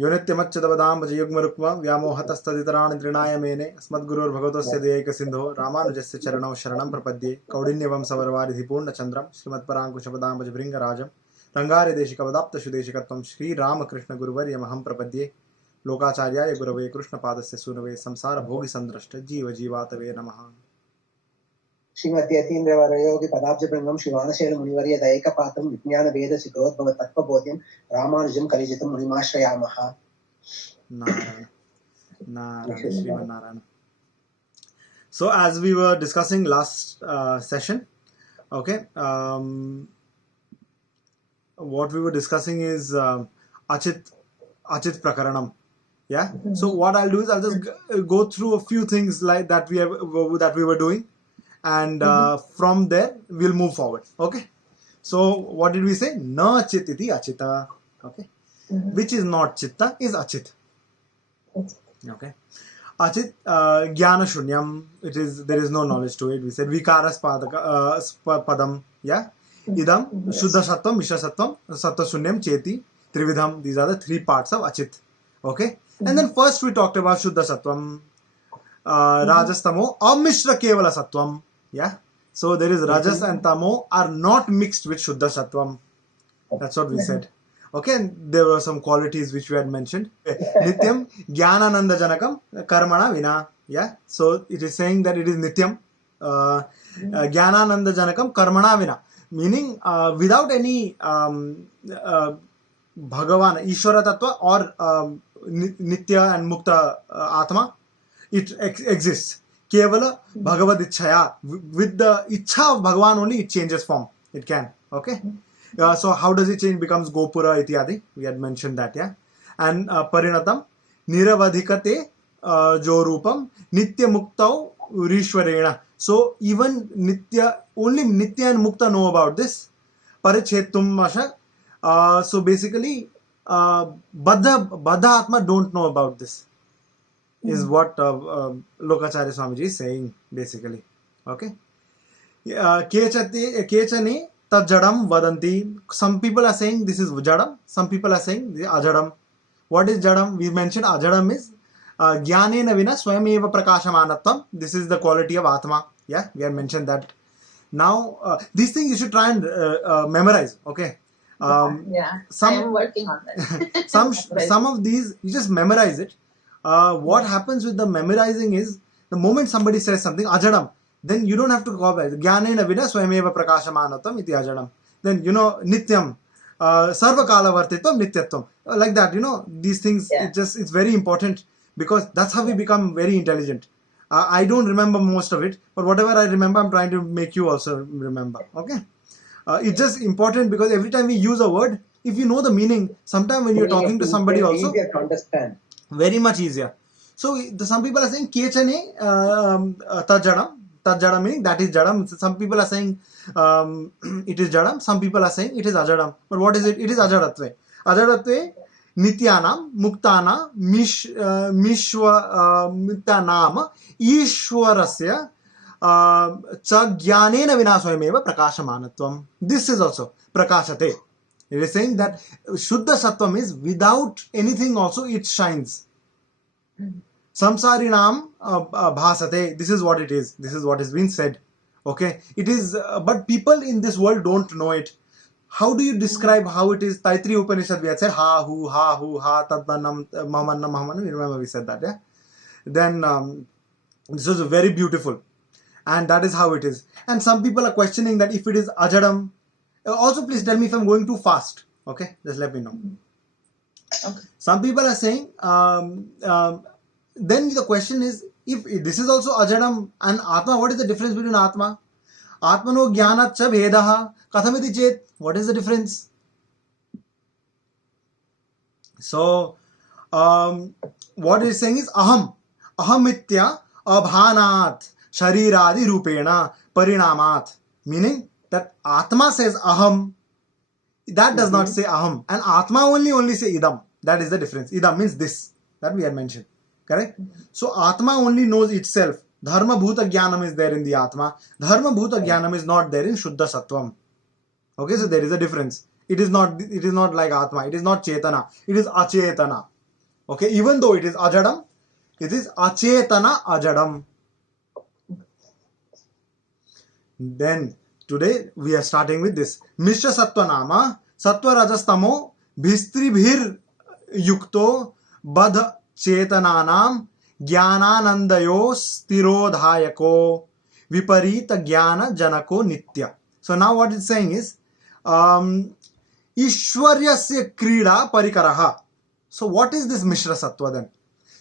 योनित्यमच्युतपदाम्बुजयुग्मरुक्म व्यामोहतस्तदितराणि तृणाय मेने अस्मद्गुरोर्भगवतोऽस्य दयैकसिन्धो रामानुजस्य चरणौ शरणं प्रपद्ये कौडिन्यवंशवरवारिधि पूर्णचन्द्रं श्रीमत्पराङ्कुशपदाम्बुजभृङ्गराजं रङ्गार्यदेशिकपदाप्तशुदेशिकत्वं श्रीरामकृष्णगुरुवर्यमहं प्रपद्ये लोकाचार्याय गुरवे कृष्णपादस्य सूनवे संसारभोगिसन्द्रष्ट जीवजीवातवे नमः। Shrimati अतीन्द्रवरयोगि पदाब्जभृङ्गं श्रीवानशैल मुनिवर्य दयैकपात्रं विज्ञानवेद शिखरोद्भव तत्त्वबोध्यं Ramanujan कलिजितं मुनिमाश्रयामः। Narayan Narayan Sriman Narayana. So as we were discussing last session, okay, what we were discussing is Achit Prakaranam. Yeah. So what I'll do is I'll just go through a few things like that we were doing, and from there we'll move forward. Okay. So what did we say? Na chit iti achita. Okay. Which is not chitta is achit. Okay. Achit jnana shunyam. It is, there is no knowledge to it. We said vikaras padam. Yeah. Idam shuddha sattvam, mishra sattvam, sattva shunyam, cheti, trividham. These are the three parts of achit. Okay. And then first we talked about shuddha sattvam, rajas tamo, amishra kevala sattvam. Yeah. So there is rajas and tamo are not mixed with shuddha sattvam. That's what we said. Okay. And there were some qualities which we had mentioned. Nityam jnanananda janakam karmana vina. Yeah. So it is saying that it is nityam jnanananda janakam karmana vina. Meaning without any Bhagavan, Ishvara Tattva or Nitya and Mukta Atma, it exists. Kevala Bhagavad Ichhaya. With the Ichha of Bhagavan only it changes form. It can. Okay. So how does it change? Becomes Gopura Ityadi. We had mentioned that. Yeah. And Parinatam Niravadhikate Jorupam Nitya Muktau Urishwarena. So even Nitya, only Nitya and Mukta know about this. Parichetum Masha. So basically, Baddha Atma don't know about this. Is what Lokacharya Swamiji is saying basically. Okay. Kechani Tajadam Vadanti. Some people are saying this is Jadam. Some people are saying this is Ajadam. What is Jadam? We mentioned Ajadam is Jnanena vina swayameva prakashamanatvam. This is the quality of Atma. Yeah, we have mentioned that. Now, these things you should try and memorize. Okay. I am working on that. some of these you just memorize it. What happens with the memorizing is the moment somebody says something Ajadam, then you don't have to go back. Jnanena vina swayameva prakashamanatvam iti Ajadam. Then Nityam. Sarvakala vartitvam nityatvam. Like that, these things. Yeah. It's very important. Because that's how we become very intelligent. I don't remember most of it, but whatever I remember, I'm trying to make you also remember. Okay? It's just important because every time we use a word, if you know the meaning, sometime when you're talking to somebody also, easier to understand. Very much easier. So some people are saying Kechane Tajadam. Tajadam meaning that is Jadam. Some people are saying it is Jadam. Some people are saying it is Ajadam. But what is it? It is Ajadatve. Ajadatve Nityanam, Muktana, Mishwanam, Ishwarasya, Jnanena vina swayameva prakashamanatvam. This is also Prakashate. It is saying that Shuddha Sattvam is without anything also it shines. Samsarinam bhasate. This is what it is. This is what has been said. Okay. It is, but people in this world don't know it. How do you describe how it is? Taittiriya Upanishad we had said ha hu, tatmanam, mamannam, mahamannam. You remember we said that, yeah? Then this was very beautiful. And that is how it is. And some people are questioning that if it is Ajadam. Also, please tell me if I'm going too fast. Okay? Just let me know. Okay. Some people are saying, then the question is, if this is also Ajadam and Atma, what is the difference between Atma? Atmano jnanat cha bhedaha kathamiti chet. What is the difference? So, what it is saying is aham. Ahamitya abhanat shariradi rupena parinamat. Meaning that Atma says aham. That does not say aham. And Atma only say idam. That is the difference. Idam means this. That we had mentioned. Correct? So, Atma only knows itself. Dharma bhuta jnanam is there in the Atma. Dharma bhuta jnanam is not there in Shuddha Sattvam. Okay, so there is a difference. It is not like Atma. It is not Chetana. It is Achetana. Okay, even though it is ajadam, it is achetana ajadam. Then today we are starting with this. Mishra Sattva Nama Sattva Rajastamo Bhistribhir Yukto Badh Chetananam Jnananandayo Stirodhayako Viparita Jnana Janako Nitya. So now what it's saying is Ishwaryasya Krida Parikaraha. So what is this Mishra Sattva then?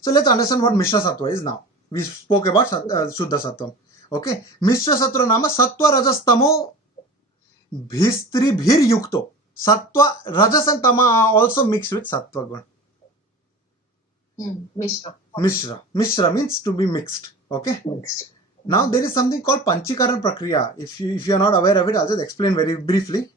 So let's understand what Mishra Sattva is now. We spoke about Shuddha Sattva. Okay, Mishra Sattva Nama Sattva Rajastamo Bhistribhir Yukto. Sattva, Rajas and Tama are also mixed with Sattva Guna. Mishra. Mishra means to be mixed. Okay. Next. Now there is something called Panchikaran Prakriya. If you are not aware of it, I'll just explain very briefly.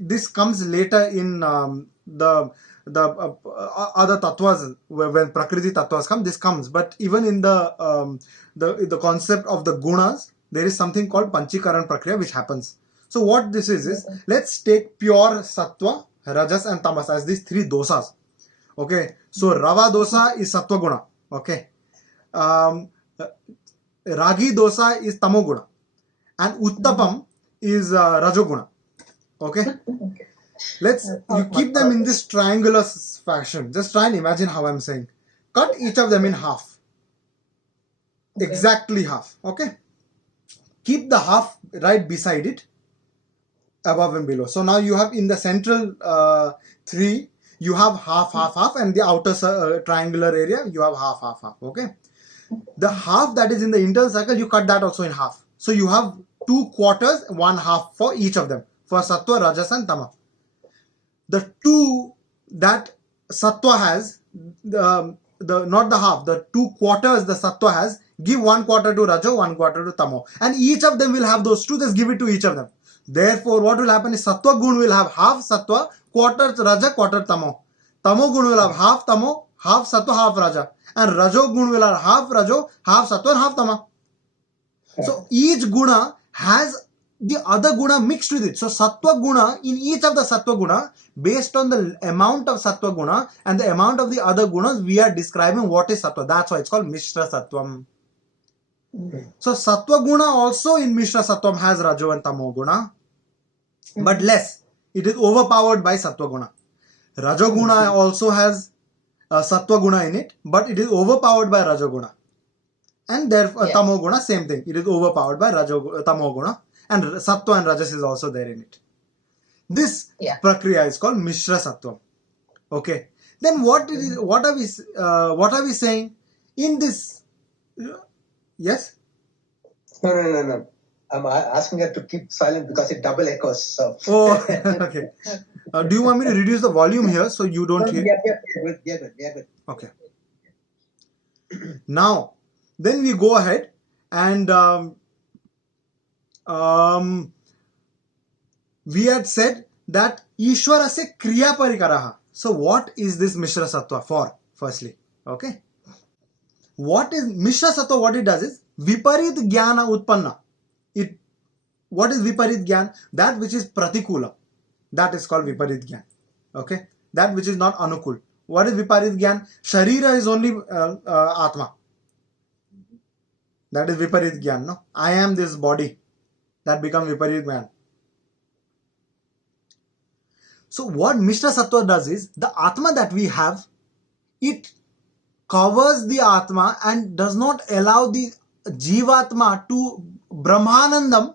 This comes later in the other tattvas, when Prakriti tattvas come. This comes, but even in the concept of the gunas, there is something called Panchikaran Prakriya which happens. So what this is let's take pure Sattva, Rajas and Tamas as these three dosas. Okay, so Rava dosa is Sattva guna. Okay, Ragi dosa is Tamo guna, and Uttapam is Rajoguna. Okay, let's you keep them in this triangular fashion. Just try and imagine how I'm saying. Cut each of them in half. Okay. Exactly half. Okay, keep the half right beside it, above and below. So now you have in the central three, you have half, and the outer triangular area, you have half. Okay, the half that is in the internal circle, you cut that also in half. So you have 2 quarters, 1 half for each of them, for Sattva, Rajas and Tama. The 2 that Sattva has, not the half, the 2 quarters the Sattva has, give 1 quarter to Rajo, 1 quarter to Tamo. And each of them will have those 2, just give it to each of them. Therefore, what will happen is Sattva Gun will have half Sattva, quarter Raja, quarter Tamo. Tamo Gun will have half Tamo, half Sattva, half Raja. And Rajo Gun will have half Rajo, half Sattva and half Tama. So each guna has the other guna mixed with it. So Sattva Guna, in each of the Sattva Guna, based on the amount of Sattva Guna and the amount of the other gunas, we are describing what is Sattva. That's why it's called Mishra Sattvam. So Sattva Guna also in Mishra Sattvam has Rajo and Tamo Guna, but less. It is overpowered by Sattva Guna. Rajo Guna also has Sattva Guna in it, but it is overpowered by Rajo Guna. And therefore Tamo Guna, same thing. It is overpowered by Tamo Guna, and Sattva and Rajas is also there in it. This Prakriya is called Mishra Sattvam. Okay. Then what are we saying in this? Yes? No. I'm asking her to keep silent because it double echoes. So. Oh, okay. Do you want me to reduce the volume here so you don't hear? Yeah, good. Okay. Now, then we go ahead and we had said that Ishwara se Kriya Parikaraha. So what is this Mishra Sattva for? Firstly, okay. What is Mishra Sattva? What it does is Viparit Jnana Utpanna. What is Viparit Jnana? That which is Pratikula. That is called Viparit Jnana. Okay. That which is not Anukul. What is Viparit Jnana? Sharira is only Atma. That is Viparit Jnana. No? I am this body. That becomes Viparit Jnana. So what Mishra Sattva does is, the Atma that we have, it covers the Atma and does not allow the Jivatma to Brahmanandam.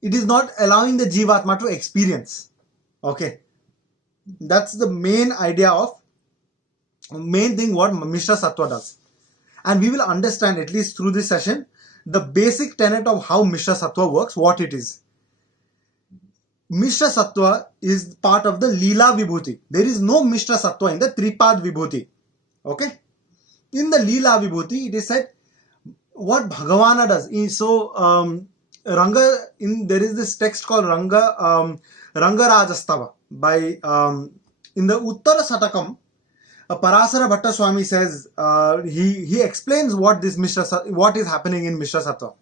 It is not allowing the Jivatma to experience. Okay. That's the main idea of, main thing what Mishra Sattva does. And we will understand, at least through this session, the basic tenet of how Mishra Sattva works, what it is. Mishra Sattva is part of the Leela Vibhuti. There is no Mishra Sattva in the Tripad Vibhuti. Okay? In the Leela Vibhuti, it is said what Bhagavana does. So, Ranga, there is this text called Ranga Rajastava by in the Uttara Satakam. Parasara Bhatta Swami says, he explains what this what is happening in Mishra Sattva.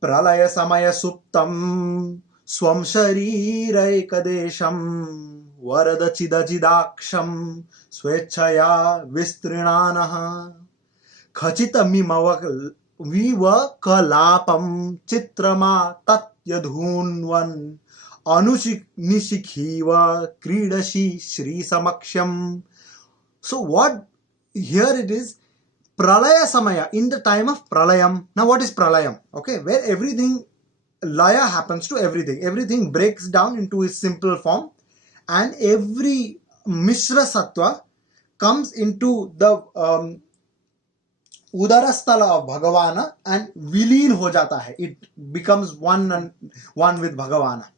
Pralaya Samaya Suptam Swam Sharira Ekadesham Varada Chidachidaksham स्वेच्छया विस्तृणानः खचितमिमवकलापं चित्रमा तत्यधून्वन् अनुनिशिखीव क्रीडसि श्रीसमक्षम्. So what here it is, pralaya samaya, in the time of pralayam. Now what is pralayam? Okay, where everything, laya happens to everything. Everything breaks down into its simple form and every mishra sattva comes into the उदरस्थल of Bhagavana and विलीन हो जाता है. It becomes one with Bhagavana.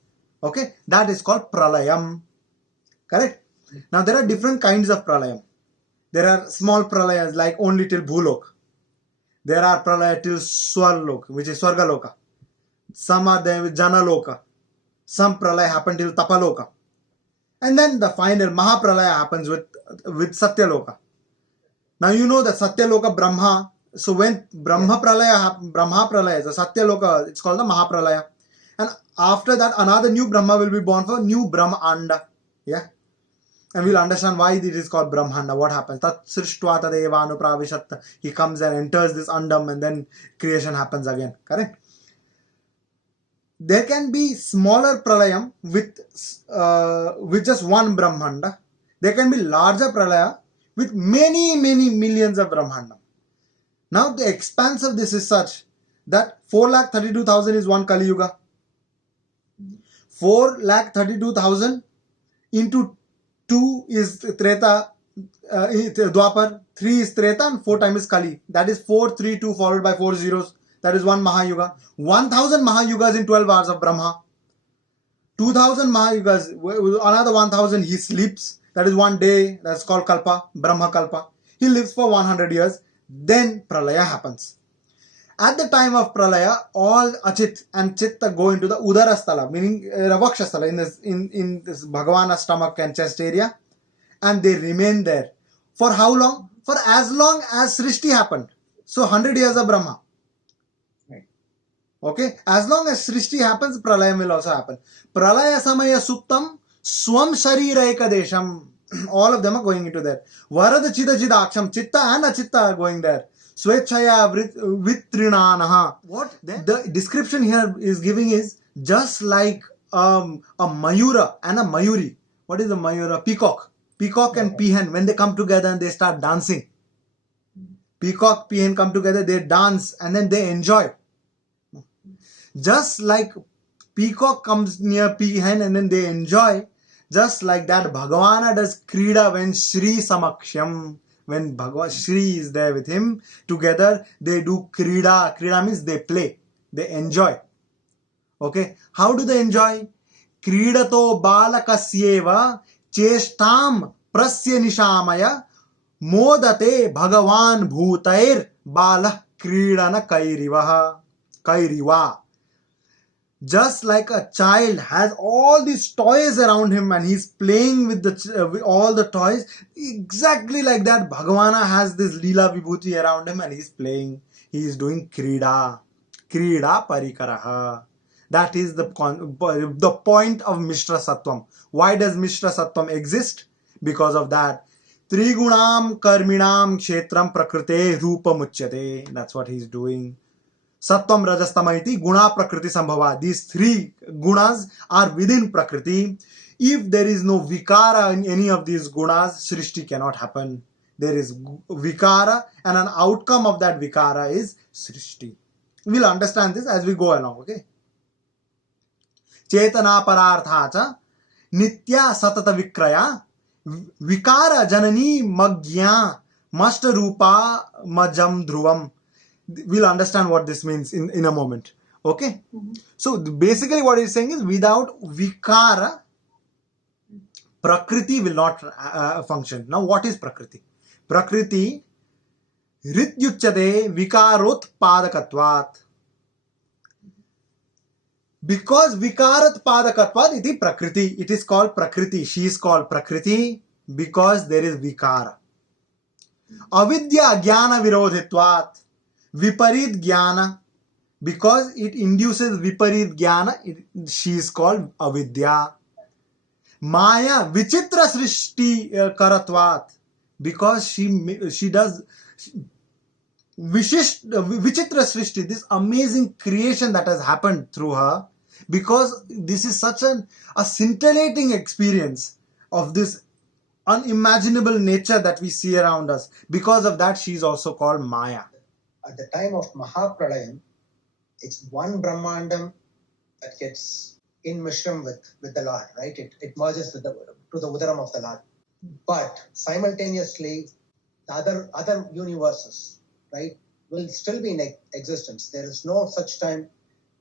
Okay, that is called pralayam. Correct? Now there are different kinds of pralayam. There are small pralayas like only till Bhulok. There are pralaya till Swarlok, which is Swargaloka. Some are there with Janaloka. Some pralaya happen till Tapaloka. And then the final Mahapralaya happens with Satyaloka. Now you know that Satyaloka Brahma. So when Brahma Pralaya, the Satyaloka, it's called the Mahapralaya. And after that, another new Brahma will be born for new Brahmanda. Yeah. And we'll understand why it is called Brahmanda. What happens? Tat Srishtva Tadevanu Pravishat. He comes and enters this Andam and then creation happens again. Correct? There can be smaller Pralayam with just one Brahmanda. There can be larger Pralaya with many millions of Brahmanda. Now the expanse of this is such that 4,32,000 is one Kali Yuga. 4,32,000 into 2 is Treta, Dwapar, 3 is Treta and 4 times is Kali. That is 432 followed by 4 zeros. That is one Mahayuga. 1,000 Mahayugas in 12 hours of Brahma. 2,000 Mahayugas, another 1,000 he sleeps. That is one day. That's called Kalpa, Brahma Kalpa. He lives for 100 years. Then Pralaya happens. At the time of Pralaya, all Achit and Chitta go into the Udarasthala, meaning Ravakshasthala, in this Bhagavana's stomach and chest area, and they remain there. For how long? For as long as Srishti happened. So 100 years of Brahma. Okay? As long as Srishti happens, Pralaya will also happen. Pralaya Samaya Suptam Swam Sharira Ekadesham. All of them are going into there. Varada Chida Chidaksham, Chitta and Achitta are going there. Swechaya Vitrinanaha. What the description here is giving is just like a Mayura and a Mayuri. What is a Mayura? Peacock. Peacock and peahen, when they come together and they start dancing. Peacock, peahen come together, they dance and then they enjoy. Just like peacock comes near peahen and then they enjoy, just like that Bhagavana does Krida when Shri Samaksham. When Shri is there with him, together they do Krida. Krida means they play, they enjoy. Okay, how do they enjoy? Kridato balakasyeva cheshtam prasya nishamaya modate bhagavan bhutair bala kridana kairiva. Just like a child has all these toys around him and he's playing with all the toys, exactly like that Bhagavana has this Leela Vibhuti around him and he's playing, he is doing Krida Parikaraha. That is the point of Mishra Sattvam. Why does Mishra Sattvam exist? Because of that. Trigunam Karminam Kshetram Prakrite Rupa Muchyate. That's what he's doing. Sattvam Rajastamaiti Guna Prakriti Sambhava. These 3 gunas are within Prakriti. If there is no Vikara in any of these gunas, Srishti cannot happen. There is Vikara and an outcome of that Vikara is Srishti. We'll understand this as we go along, okay? Chetana Pararthacha Nitya Satata Vikraya Vikara Janani Magya Mashta Rupa Majam Dhruvam. We'll understand what this means in a moment. Okay? So basically what he's saying is without Vikara, Prakriti will not function. Now what is Prakriti? Prakriti Rityuchade Vikarot Padakatvat. Because Vikarat Padakatvat iti Prakriti. It is called Prakriti. She is called Prakriti because there is Vikara. Avidya Jnana Virodhitvat. Viparit Jnana, because it induces Viparit Jnana, she is called Avidya. Maya Vichitra Srishti Karatvat. because she does Vichitra Srishti, this amazing creation that has happened through her, because this is such a scintillating experience of this unimaginable nature that we see around us. Because of that, she is also called Maya. At the time of Mahapralayam, it's one Brahmandam that gets in Mishram with the Lord, right? It merges to the Udaram of the Lord. But simultaneously, the other universes, right, will still be in existence. There is no such time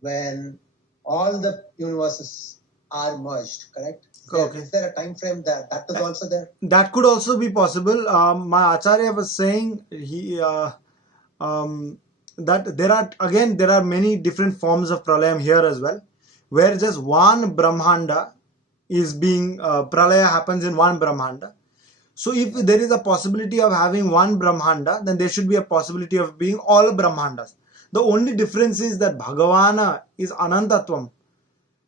when all the universes are merged, correct? Okay. Is there a time frame that is also there? That could also be possible. My Acharya was saying that there are many different forms of pralayam here as well, where just one brahmanda is being pralaya happens in one brahmanda. So if there is a possibility of having one brahmanda, then there should be a possibility of being all brahmandas. The only difference is that Bhagavana is anantatvam,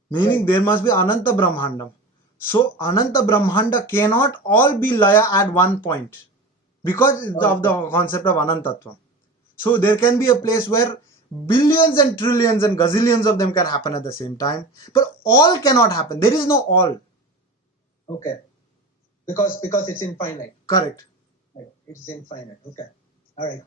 meaning there must be ananta brahmandam. So ananta brahmanda cannot all be laya at one point because of the concept of anantatvam. So there can be a place where billions and trillions and gazillions of them can happen at the same time, but all cannot happen. There is no all. Okay. Because it's infinite. Correct. Right. It's infinite. Okay. All right.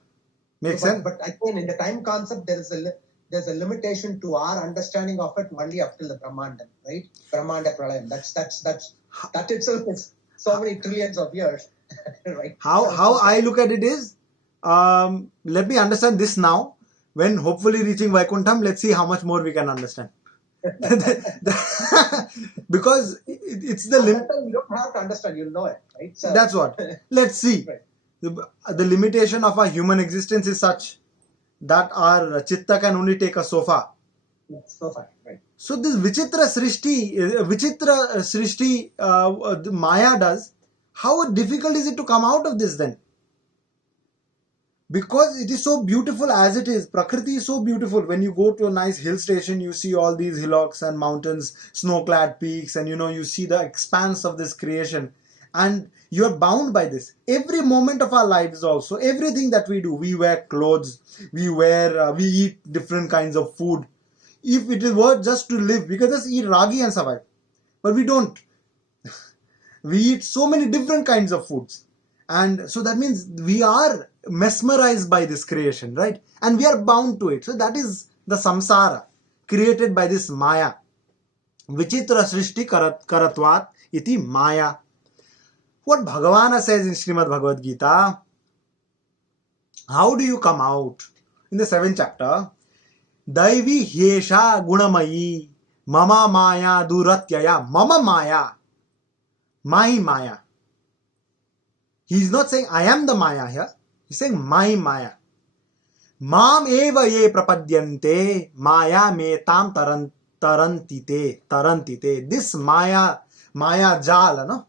Makes sense? But again, in the time concept, there's a limitation to our understanding of it only up till the Brahmanda, right? Brahmanda Pralayam. That itself is so many trillions of years, right? How I look at it is, let me understand this now. When hopefully reaching Vaikuntham, let's see how much more we can understand. Because it's the limit. You don't have to understand, you'll know it, right? So, That's what. Let's see. Right. The limitation of our human existence is such that our chitta can only take us so far. So far, right. So this Vichitra Srishti the Maya does, how difficult is it to come out of this then? Because it is so beautiful as it is. Prakriti is so beautiful. When you go to a nice hill station, you see all these hillocks and mountains, snow-clad peaks, and you see the expanse of this creation. And you are bound by this. Every moment of our lives also, everything that we do, we wear clothes, we eat different kinds of food. If it were just to live, we could just eat ragi and survive. But we don't. We eat so many different kinds of foods. And so that means we are mesmerized by this creation, right? And we are bound to it. So that is the samsara created by this Maya. Vichitra Srishti Karatvat iti Maya. What Bhagavana says in Srimad Bhagavad Gita, how do you come out? In the 7th chapter, Daivi Hyesha Gunamayi Mama Maya Duratyaya Mama Maya. My Maya. He is not saying I am the Maya here. He is saying my Maya. Mam eva ye prapadyante Maya me tam tarantite. This Maya jal, no?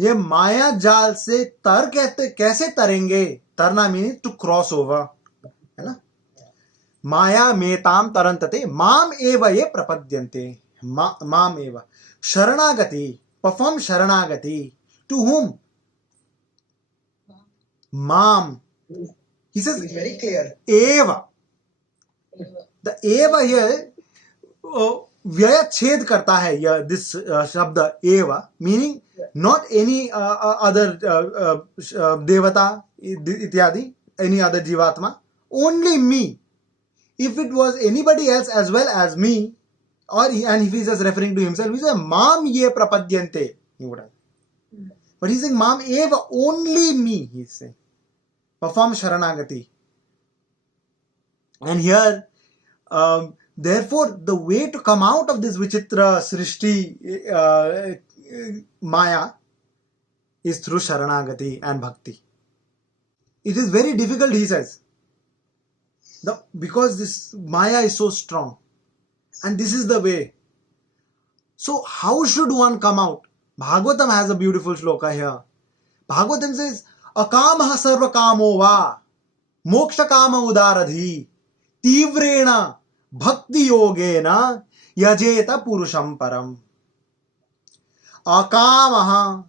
ये माया जाल से तर कैसे तरेंगे? तरना meaning to cross over, है ना? माया मेताम तरंतते माम एव ये प्रपद्यन्ते. माम एव शरणागति. Perform शरणागति. To whom? Mam. He says It's very clear. eva. The eva here व्ययच्छेद करता है यह this शब्द eva, meaning not any other devata ityadi, any other jivatma, only me. If it was anybody else as well as me, and if he is just referring to himself, he says mam ye prapadyante. But he is saying mam eva, only me, he is saying. Perform sharanagati. And here therefore, the way to come out of this Vichitra Srishti Maya is through Sharanagati and Bhakti. It is very difficult, he says, because this Maya is so strong. And this is the way. So, how should one come out? Bhagavatam has a beautiful shloka here. Bhagavatam says, Akamaha sarva kamo va, moksha kama udaradhi, tivrena Bhakti yogena yajeta purusham param. Akamaha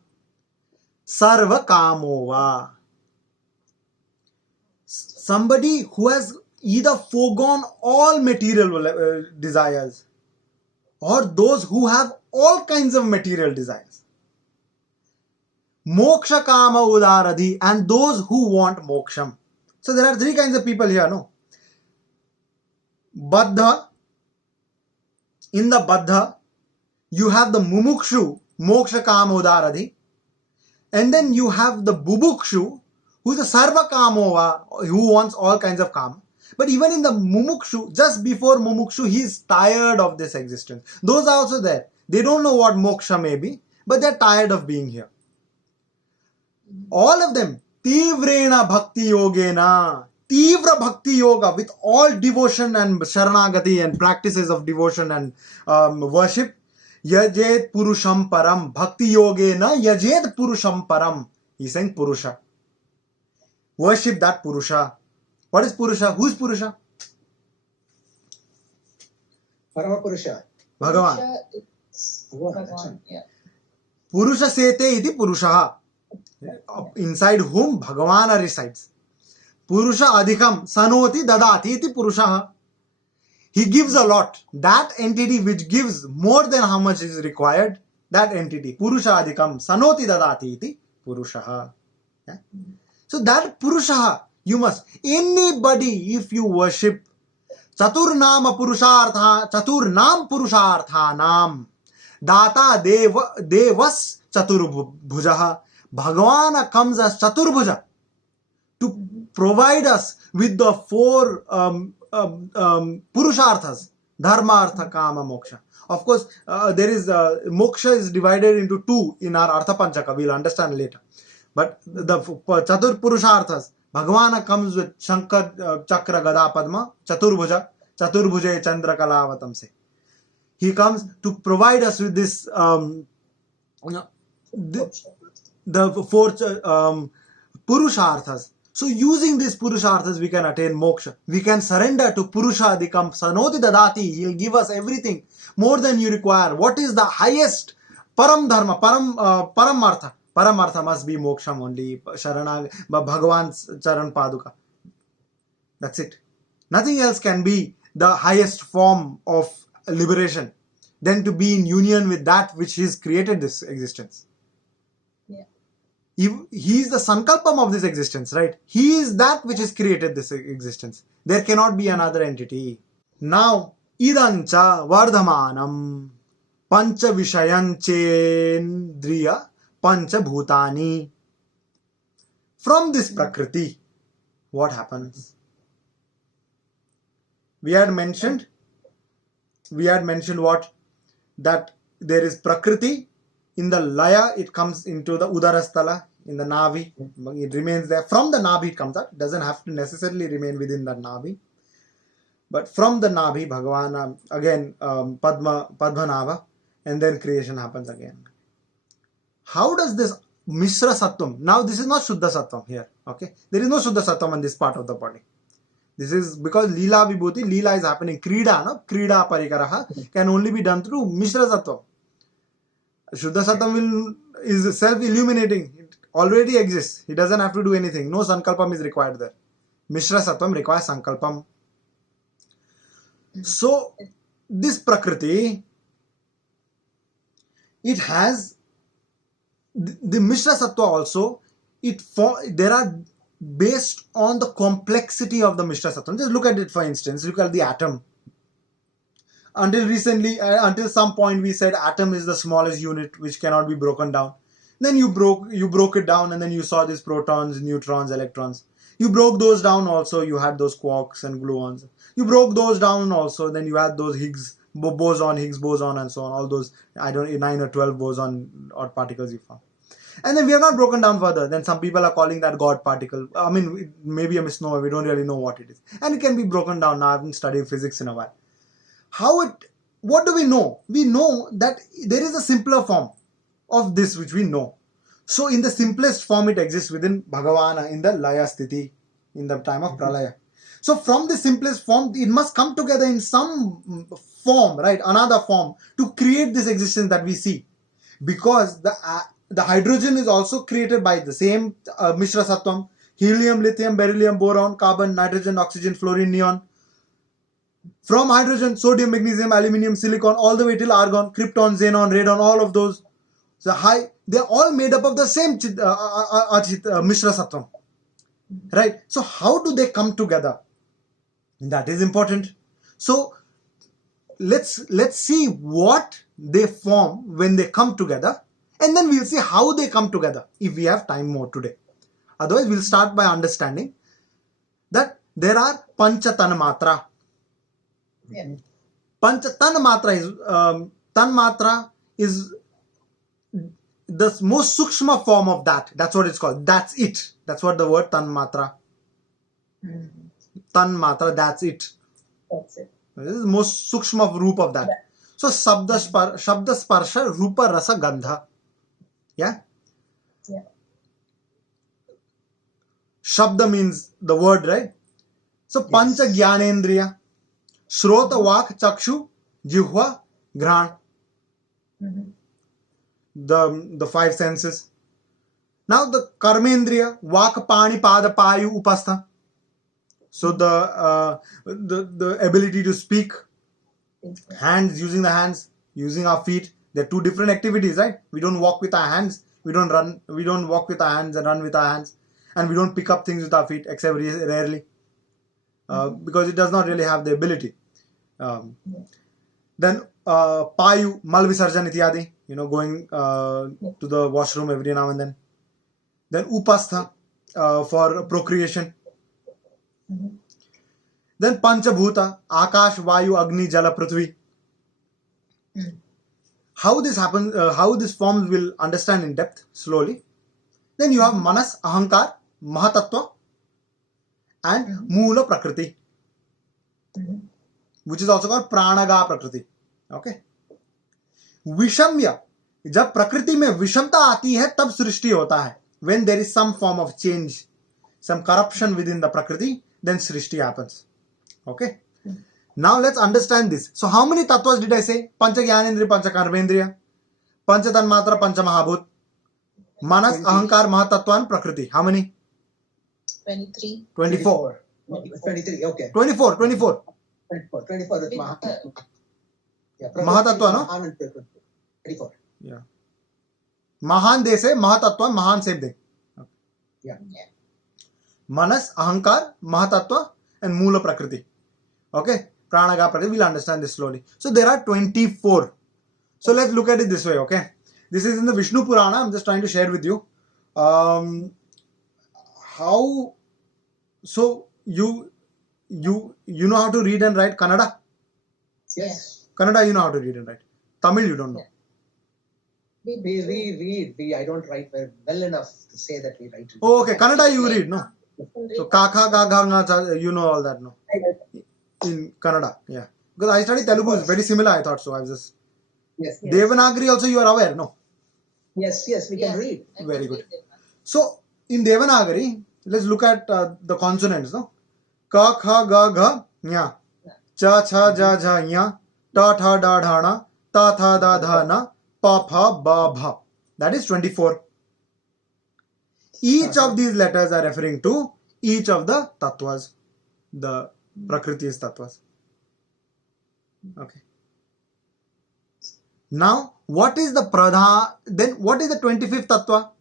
sarva kamova. Somebody who has either foregone all material desires, or those who have all kinds of material desires. Moksha kama udaradhi, and those who want moksham. So there are three kinds of people here, no? Baddha. In the Baddha, you have the Mumukshu, Moksha Kama Udaradhi, and then you have the Bubukshu, who is a Sarva Kamova, who wants all kinds of Kama. But even in the Mumukshu, just before Mumukshu, he is tired of this existence. Those are also there. They don't know what Moksha may be, but they are tired of being here. All of them, Tivrena Bhakti Yogena, Tivra Bhakti Yoga, with all devotion and Sharanagati and practices of devotion and worship. Yajet Purusham Param. Bhakti Yogena Yajet Purusham Param. He's saying Purusha. Worship that Purusha. What is Purusha? Who is Purusha? Paramapurusha. Bhagavan. Bhagavan, Yeah. Purusha Sete iti Purusha. Inside whom Bhagavana resides. Purusha adhikam sanoti dadati iti Purusha. He gives a lot. That entity which gives more than how much is required, that entity. Purusha adhikam sanoti dadati iti Purusha. Yeah? So that Purusha, you must. Anybody, if you worship Chaturnam Purusharthanam Data Devas Chaturbhujaha. Bhagavana comes as Chaturbhuja to provide us with the four Purusharthas, Dharma, Artha, Kama, Moksha. Of course, there is Moksha is divided into two in our Artha Panchaka. We'll understand later. But the Chatur Purusharthas, Bhagavana comes with Shankar, Chakra, Gada, Padma, Chaturbhuja, Chaturbhuja, Chandra, Kalavatam se. He comes to provide us with this, the four Purusharthas. So using these Purusharthas, we can attain moksha. We can surrender to Purusha Adhikam Sanoti Dadati. He'll give us everything, more than you require. What is the highest Param Dharma, Paramartha? Paramartha must be moksham only, Sharana, Bhagavan's Charan Paduka. That's it. Nothing else can be the highest form of liberation than to be in union with that which has created this existence. He is the sankalpam of this existence, right? He is that which has created this existence. There cannot be another entity. Now, idancha vardhamanam pancha vishayanchendriya pancha bhutani. From this prakriti, what happens? We had mentioned what? That there is prakriti. In the laya, it comes into the udarasthala, in the navi. It remains there. From the navi, it comes out. It doesn't have to necessarily remain within the navi. But from the navi, Bhagavan, again, Padmanabha, and then creation happens again. How does this Mishra Sattvam? Now, this is not Shuddha Sattvam here. Okay? There is no Shuddha Sattvam in this part of the body. This is because Leela Vibhuti, Leela is happening. Krida, no? Krida Parikaraha can only be done through Mishra Sattvam. Shuddha Sattvam is self-illuminating. It already exists. He doesn't have to do anything. No sankalpam is required there. Mishra Sattvam requires sankalpam. So, this Prakriti, it has the Mishra Sattva also. There are based on the complexity of the Mishra Sattva. Just look at it, for instance. Look at the atom. Until recently, until some point, we said atom is the smallest unit which cannot be broken down. Then you broke it down, and then you saw these protons, neutrons, electrons. You broke those down also. You had those quarks and gluons. You broke those down also. Then you had those Higgs boson, and so on. All those 9 or 12 boson or particles you found. And then we have not broken down further. Then some people are calling that God particle. I mean, it may be a misnomer. We don't really know what it is. And it can be broken down. Now I haven't studied physics in a while. What do we know? We know that there is a simpler form of this which we know. So in the simplest form, it exists within Bhagavana, in the Laya Sthiti, in the time of Pralaya. So from the simplest form, it must come together in some form, right? Another form to create this existence that we see. Because the hydrogen is also created by the same Mishra Sattvam. Helium, lithium, beryllium, boron, carbon, nitrogen, oxygen, fluorine, neon. From hydrogen, sodium, magnesium, aluminium, silicon, all the way till argon, krypton, xenon, radon, all of those. So they're all made up of the same Mishra Sattvam. Right? So how do they come together? That is important. So let's see what they form when they come together, and then we'll see how they come together if we have time more today. Otherwise, we'll start by understanding that there are Pancha Tanmatra. Yeah. Pancha Tanmatra is the most sukshma form of that. That's what it's called. That's it. That's what the word Tanmatra. Tanmatra, that's it. That's it. This is the most sukshma roop of that. So Shabda Sparsha Rupa Rasa Gandha. Yeah? Yeah. Shabda means the word, right? So Pancha Jnanendriya. Shrota Vak Chakshu Jihva Gran. The five senses. Now the Karmendriya, Vak Pani Pada Payu Upastha. So the ability to speak, hands, using the hands, using our feet. They're two different activities, right? We don't walk with our hands. We don't walk with our hands and run with our hands. And we don't pick up things with our feet, except rarely. Because it does not really have the ability. Then Payu, Mal Visarjan Ityadi, going to the washroom every now and then. Then Upastha for procreation. Then Panchabhuta, Akash, Vayu, Agni, Jala, Prithvi. How this happens, how this forms, we'll understand in depth slowly. Then you have Manas, Ahankar, Mahatattva, and Moola Prakriti, which is also called Pranaga Prakriti. Okay. Vishamya, जब प्रकृति में विषमता आती है तब सृष्टि होता है. When there is some form of change, some corruption within the prakriti, then srishti happens. Okay. Now let's understand this. So how many tattvas did I say? Pancha Jnanendriya, Pancha Karmendriya, Pancha Tanmatra, Pancha Mahabhut, Manas, 20. Ahankar, Mahatattva and Prakriti. How many? 23. 24. 23, okay. 24. 24 with With, Mahatattva. Yeah, Mahatattva, no? Mahan and Prakriti. 24. Yeah. Mahan de se, Mahatattva, Mahan se de. Yeah. Manas, Ahankar, Mahatattva and Moola Prakriti. Okay. Pranaga Prakriti. We'll understand this slowly. So there are 24. So let's look at it this way. Okay. This is in the Vishnu Purana. I'm just trying to share with you. How? So you know how to read and write Kannada? Yes. Kannada you know how to read and write. Tamil you don't know. We read. I don't write well enough to say that we write. Oh, okay. Kannada you read, no? So Kaka, Gaga, Nga, you know all that, no? In Kannada, yeah. Because I studied Telugu, it's very similar, I thought so. I was just... Yes. Devanagari also you are aware, no? Yes, we can read. Very good. So, in Devanagari, let's look at the consonants, no? Ka, kha, ga, gha, nya. Cha, cha, ja, ja, nya. Ta, tha, da, dha, na. Ta, tha, da, dha, na. Pa, pha, ba, bha. That is 24. Each of these letters are referring to each of the tattvas, the Prakriti's tattvas. Okay. Now, what is the pradha? Then, what is the 25th tattva?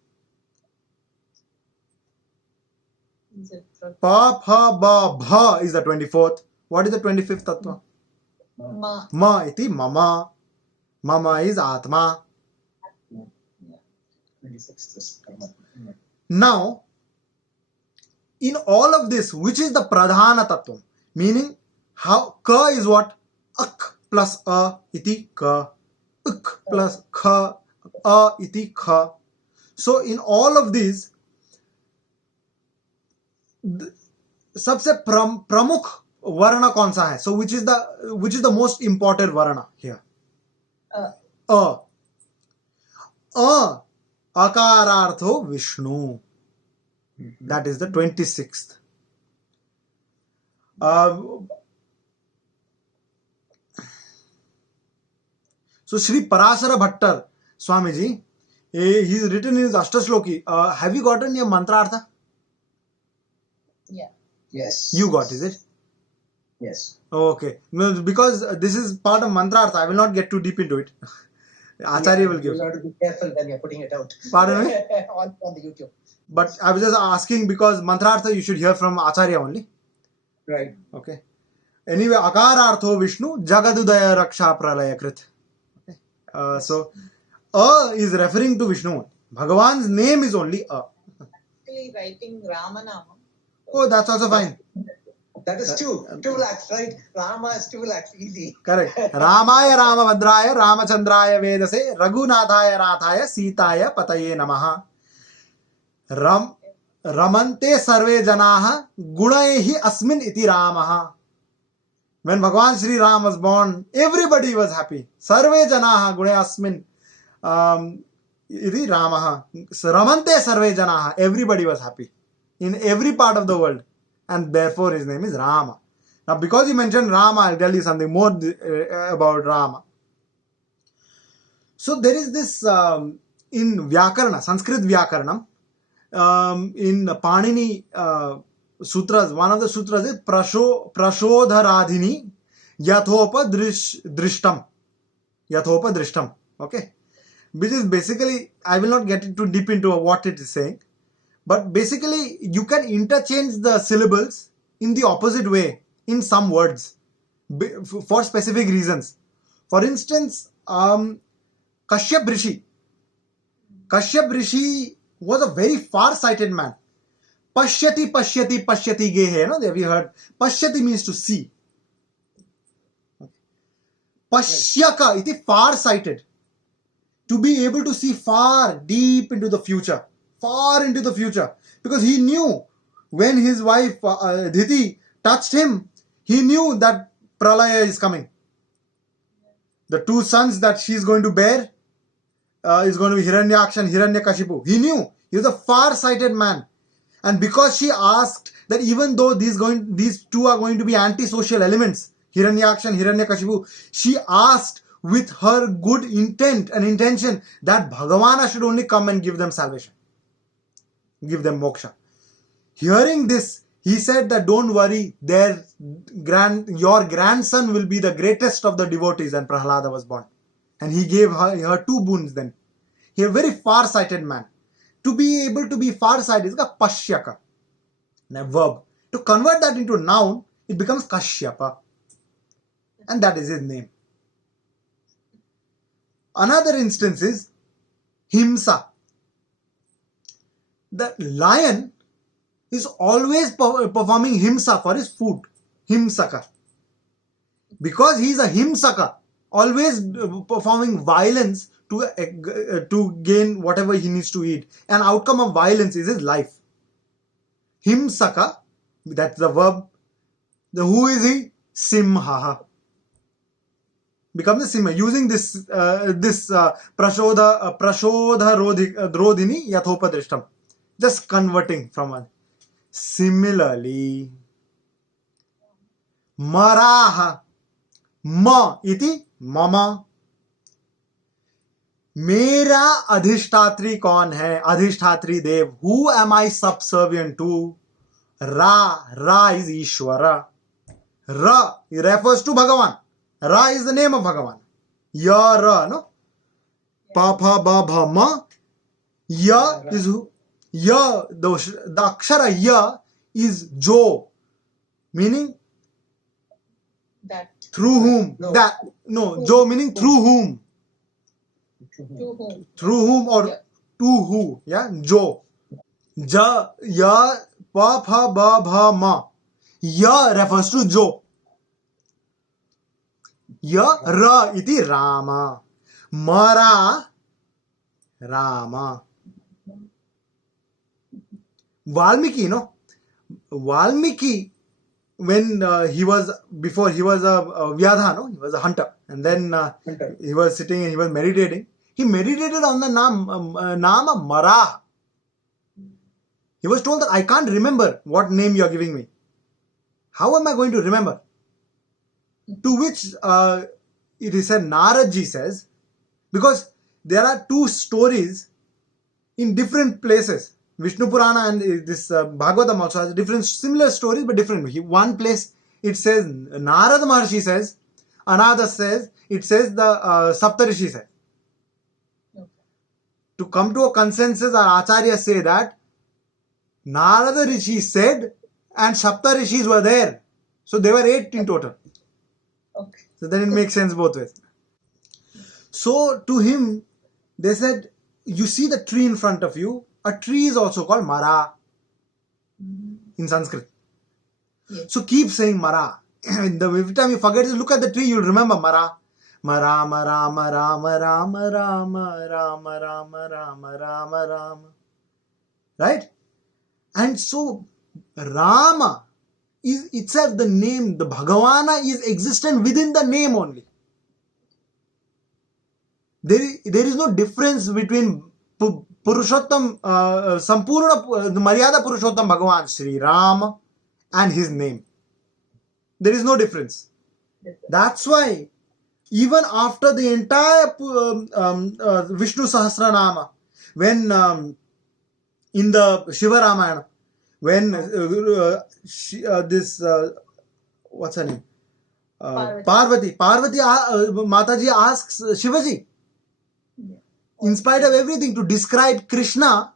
Pa, pha, ba, bha is the 24th. What is the 25th tattva? Ma. Ma iti mama. Mama is Atma. 26th is Karma. Now, in all of this, which is the pradhana tattva? Meaning, how ka is what? Ak plus a iti ka. Ik plus kha, a iti kha. So, in all of these, सबसे प्रमुख वर्ण कौन सा है? So, which is the most important varna here? Akarartho Vishnu. That is the 26th. So Sri Parasara Bhattar Swamiji, He's written in his Ashtashloki. Have you gotten your mantra artha? Yeah. Yes. You got, is it? Yes. Okay. No, because this is part of mantra artha. I will not get too deep into it. Acharya will give. You have to be careful when you're putting it out. Pardon me? on the YouTube. But I was just asking because mantra artha you should hear from Acharya only. Right. Okay. Anyway, akarartho Vishnu jagadudaya raksha pralaya krit. Okay. So, is referring to Vishnu. Bhagavan's name is only A. Actually, writing Ramanama. Oh, that's also fine. That is 2 lakhs, right? Rama is 2 lakhs, easy. Correct. Ramaya Ramabhadraya Ramachandraya Vedase Raghunathaya Nathaya Sitaya Pataye Namaha. Ramante Sarve Janaha Gunaehi Asmin Iti Ramaha. When Bhagavan Sri Ram was born, everybody was happy. Sarve Janaha Gune Asmin Iti Ramaha. Ramante Sarve Janaha. Everybody was happy in every part of the world. And therefore his name is Rama. Now, because you mentioned Rama, I'll tell you something more about Rama. So there is this in Vyakarana, Sanskrit Vyakaranam, in Panini sutras, one of the sutras is Prashodharadhini Yathopa Drishtam. Yathopa Drishtam. Okay. Which is basically, I will not get too deep into what it is saying. But basically, you can interchange the syllables in the opposite way in some words for specific reasons. For instance, Kashyap Rishi. Kashyap Rishi was a very far-sighted man. Pashyati, pashyati, pashyati gehe. No? Have you heard? Pashyati means to see. Pashyaka, iti far-sighted. To be able to see far, deep into the future. Far into the future, because he knew when his wife Diti touched him, he knew that Pralaya is coming. The 2 sons that she is going to bear is going to be Hiranyaksha and Hiranyakashipu. He knew. He was a far-sighted man, and because she asked that even though these 2 are going to be anti-social elements, Hiranyaksha and Hiranyakashipu, she asked with her good intent and intention that Bhagavana should only come and give them salvation. Give them moksha. Hearing this, he said that don't worry, your grandson will be the greatest of the devotees, and Prahlada was born. And he gave her 2 boons then. He is a very far-sighted man. To be able to be far-sighted is a pashyaka, a verb. To convert that into noun, it becomes Kashyapa. And that is his name. Another instance is Himsa. The lion is always performing himsa for his food. Himsaka. Because he is a himsaka, always performing violence to gain whatever he needs to eat. An outcome of violence is his life. Himsaka, that's the verb. Who is he? Simha. Becomes the Simha. Using this Prashodha Drodhini Yathopadrishtam. Just converting from one. Similarly, Maraha. Ma iti mama. Mera adhishtatri kaun hai? Adhishtatri dev. Who am I subservient to? Ra is Ishwara. Ra refers to Bhagavan. Ra is the name of Bhagavan. Ya Ra, no? Pa pha ba bha ma. Ya is who? Ya, the akshara Ya is Jo, meaning That. through whom. No. That no, Jo meaning through whom. To whom? Through whom or Yeah. to who. Yeah, Jo. Ja, Ya, pa pha ba bha ma. Ya refers to Jo. Ya Ra iti Rama. Mara Rama. Valmiki, no? Valmiki, when he was a Vyadha, no? He was a hunter. And then he was sitting and he was meditating. He meditated on the Nama Mara. He was told that I can't remember what name you are giving me. How am I going to remember? To which it is said, Naradji says, because there are 2 stories in different places. Vishnu Purana and this Bhagavatam also has different similar stories but different. One place it says Narada Maharshi says, another says it says the Saptarishi says. Okay. To come to a consensus, our acharyas say that Narada Rishi said and Saptarishis were there. So they were 8 in total. Okay. So then it makes sense both ways. So to him, they said, you see the tree in front of you. A tree is also called Mara in Sanskrit. Yes. So keep saying Mara. Every time you forget to look at the tree, you'll remember Mara. Mara, Mara, Mara, Mara, Mara, Mara, Mara, Mara, Mara, Mara. Right? And so Rama is itself the name. The Bhagavana is existent within the name only. There is no difference between Purushottam, Sampurna, Maryada Purushottam Bhagavan Sri Ram and his name. There is no difference. That's why even after the entire Vishnu Sahasranama, when in the Shiva Ramayana, when what's her name? Parvati Mataji asks Shivaji, in spite of everything, to describe Krishna,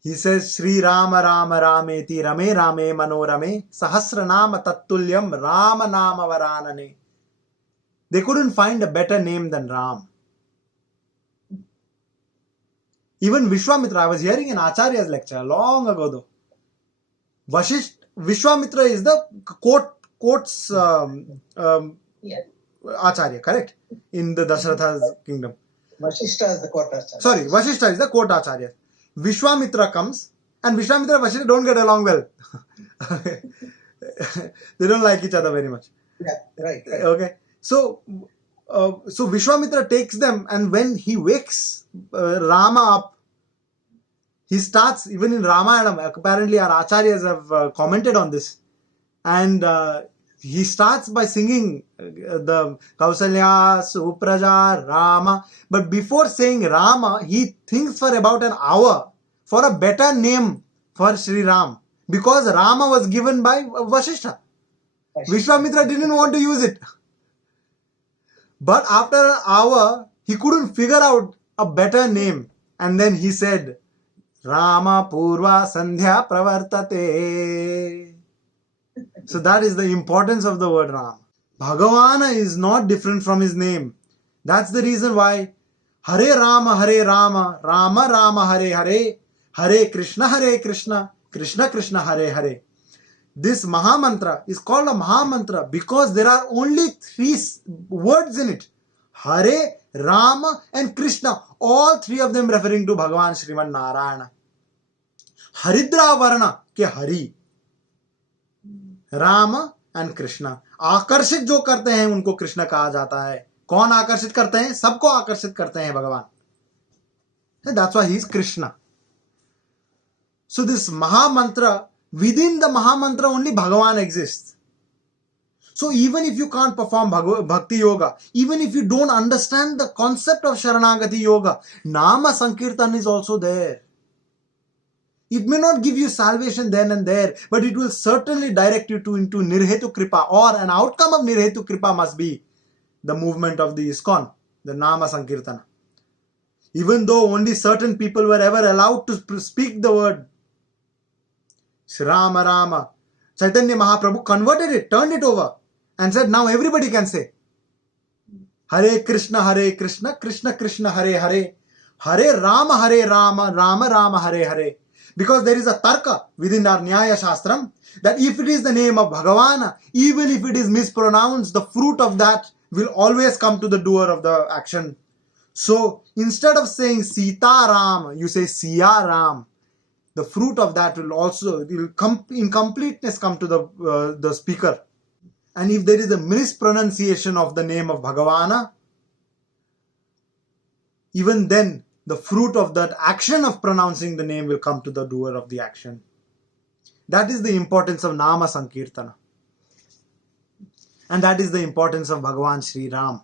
he says, Sri Rama Rama Rameti Rame Rame Manorame Sahasranama Tattulyam Rama Nama Varanane. They couldn't find a better name than Ram. Even Vishwamitra, I was hearing an Acharya's lecture long ago though. Vishwamitra is the court's Yes. Acharya, correct? In the Dasharatha's kingdom. Vashishta is the court acharya. Sorry, Vashishta is the court Acharya. Vishwamitra comes and Vishwamitra and Vashishta don't get along well. They don't like each other very much. Yeah, right. Okay. So Vishwamitra takes them, and when he wakes Rama up, he starts, even in Ramayana, apparently our acharyas have commented on this, and he starts by singing the Kausalya Supraja Rama, but before saying Rama, he thinks for about an hour for a better name for Sri Ram, because Rama was given by Vashishta. Vishwamitra didn't want to use it. But after an hour, he couldn't figure out a better name. And then he said, Rama Purva Sandhya Pravartate. So that is the importance of the word Ram. Bhagavana is not different from his name. That's the reason why Hare Rama, Rama Rama, Hare Hare, Hare Krishna, Krishna Krishna, Hare Hare. This Mahamantra is called a Mahamantra because there are only 3 words in it. Hare, Rama and Krishna. All 3 of them referring to Bhagavan Sriman Narayana. Haridra Varna ke Hari. Rama and Krishna. आकर्षित जो करते हैं उनको कृष्ण कहा जाता है. कौन आकर्षित करते हैं? सबको आकर्षित करते हैं भगवान. That's why he is Krishna. So this Mahamantra, within the Mahamantra only Bhagavan exists. So even if you can't perform Bhakti Yoga, even if you don't understand the concept of Sharanagati Yoga, Nama Sankirtan is also there. It may not give you salvation then and there, but it will certainly direct you into Nirhetu Kripa, or an outcome of Nirhetu Kripa must be the movement of the ISKCON, the Nama Sankirtana. Even though only certain people were ever allowed to speak the word Rama Rama, Chaitanya Mahaprabhu converted it, turned it over and said now everybody can say Hare Krishna, Krishna Krishna, Hare Hare, Hare Rama, Rama Rama, Hare Hare. Because there is a tarka within our Nyaya Shastram that if it is the name of Bhagavana, even if it is mispronounced, the fruit of that will always come to the doer of the action. So instead of saying Sita Ram, you say Siya Ram. The fruit of that will also, in completeness come to the speaker. And if there is a mispronunciation of the name of Bhagavana, even then the fruit of that action of pronouncing the name will come to the doer of the action. That is the importance of Nama Sankirtana. And that is the importance of Bhagavan Sri Ram.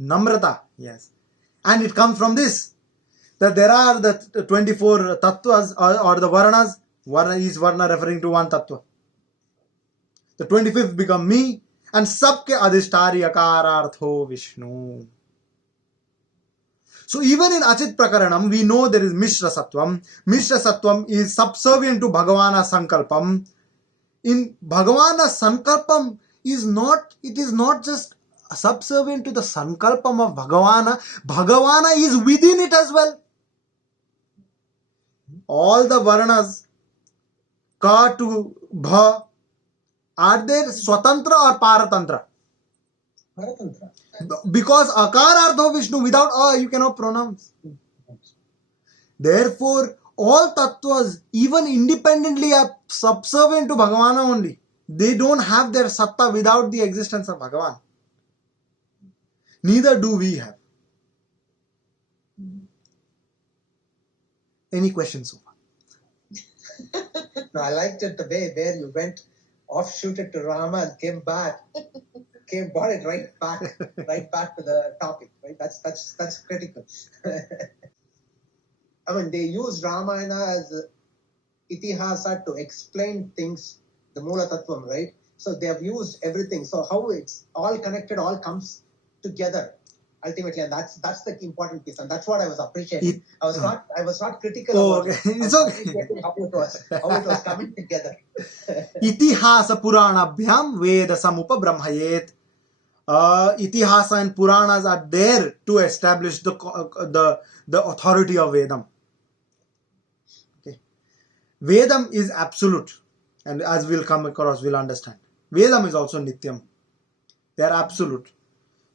Namrata, yes. And it comes from this. that there are the 24 tattvas or the varnas, each varna referring to one tattva. The 25th become me, and sabke adhishtari akarartho Vishnu. So even in Achit Prakaranam, we know there is Mishra Sattvam. Mishra Sattvam is subservient to Bhagavana Sankalpam. In Bhagavana Sankalpam it is not just subservient to the Sankalpam of Bhagavana. Bhagavana is within it as well. All the Varnas, Ka to Bha, are they Swatantra or Paratantra? Paratantra. Because Akarartho Vishnu, without A you cannot pronounce. Therefore, all tattvas, even independently, are subservient to Bhagavana only. They don't have their satta without the existence of Bhagavan. Neither do we have. Any questions so far? No, I liked it the way where you went offshooted to Rama and came back, brought it right back to the topic. Right, that's critical. I mean, they use Ramayana as itihasa to explain things, the Mula Tattvam, right? So they have used everything. So how it's all connected, all comes together ultimately, and that's the important piece, and that's what I was appreciating. I was not critical. Oh, about okay. it. It's okay. How it was coming together. Itihasa Puranabhyam Veda Samupa Brahmayet. Itihasa and Puranas are there to establish the authority of Vedam. Okay. Vedam is absolute, and as we'll come across, we'll understand. Vedam is also Nityam. They are absolute.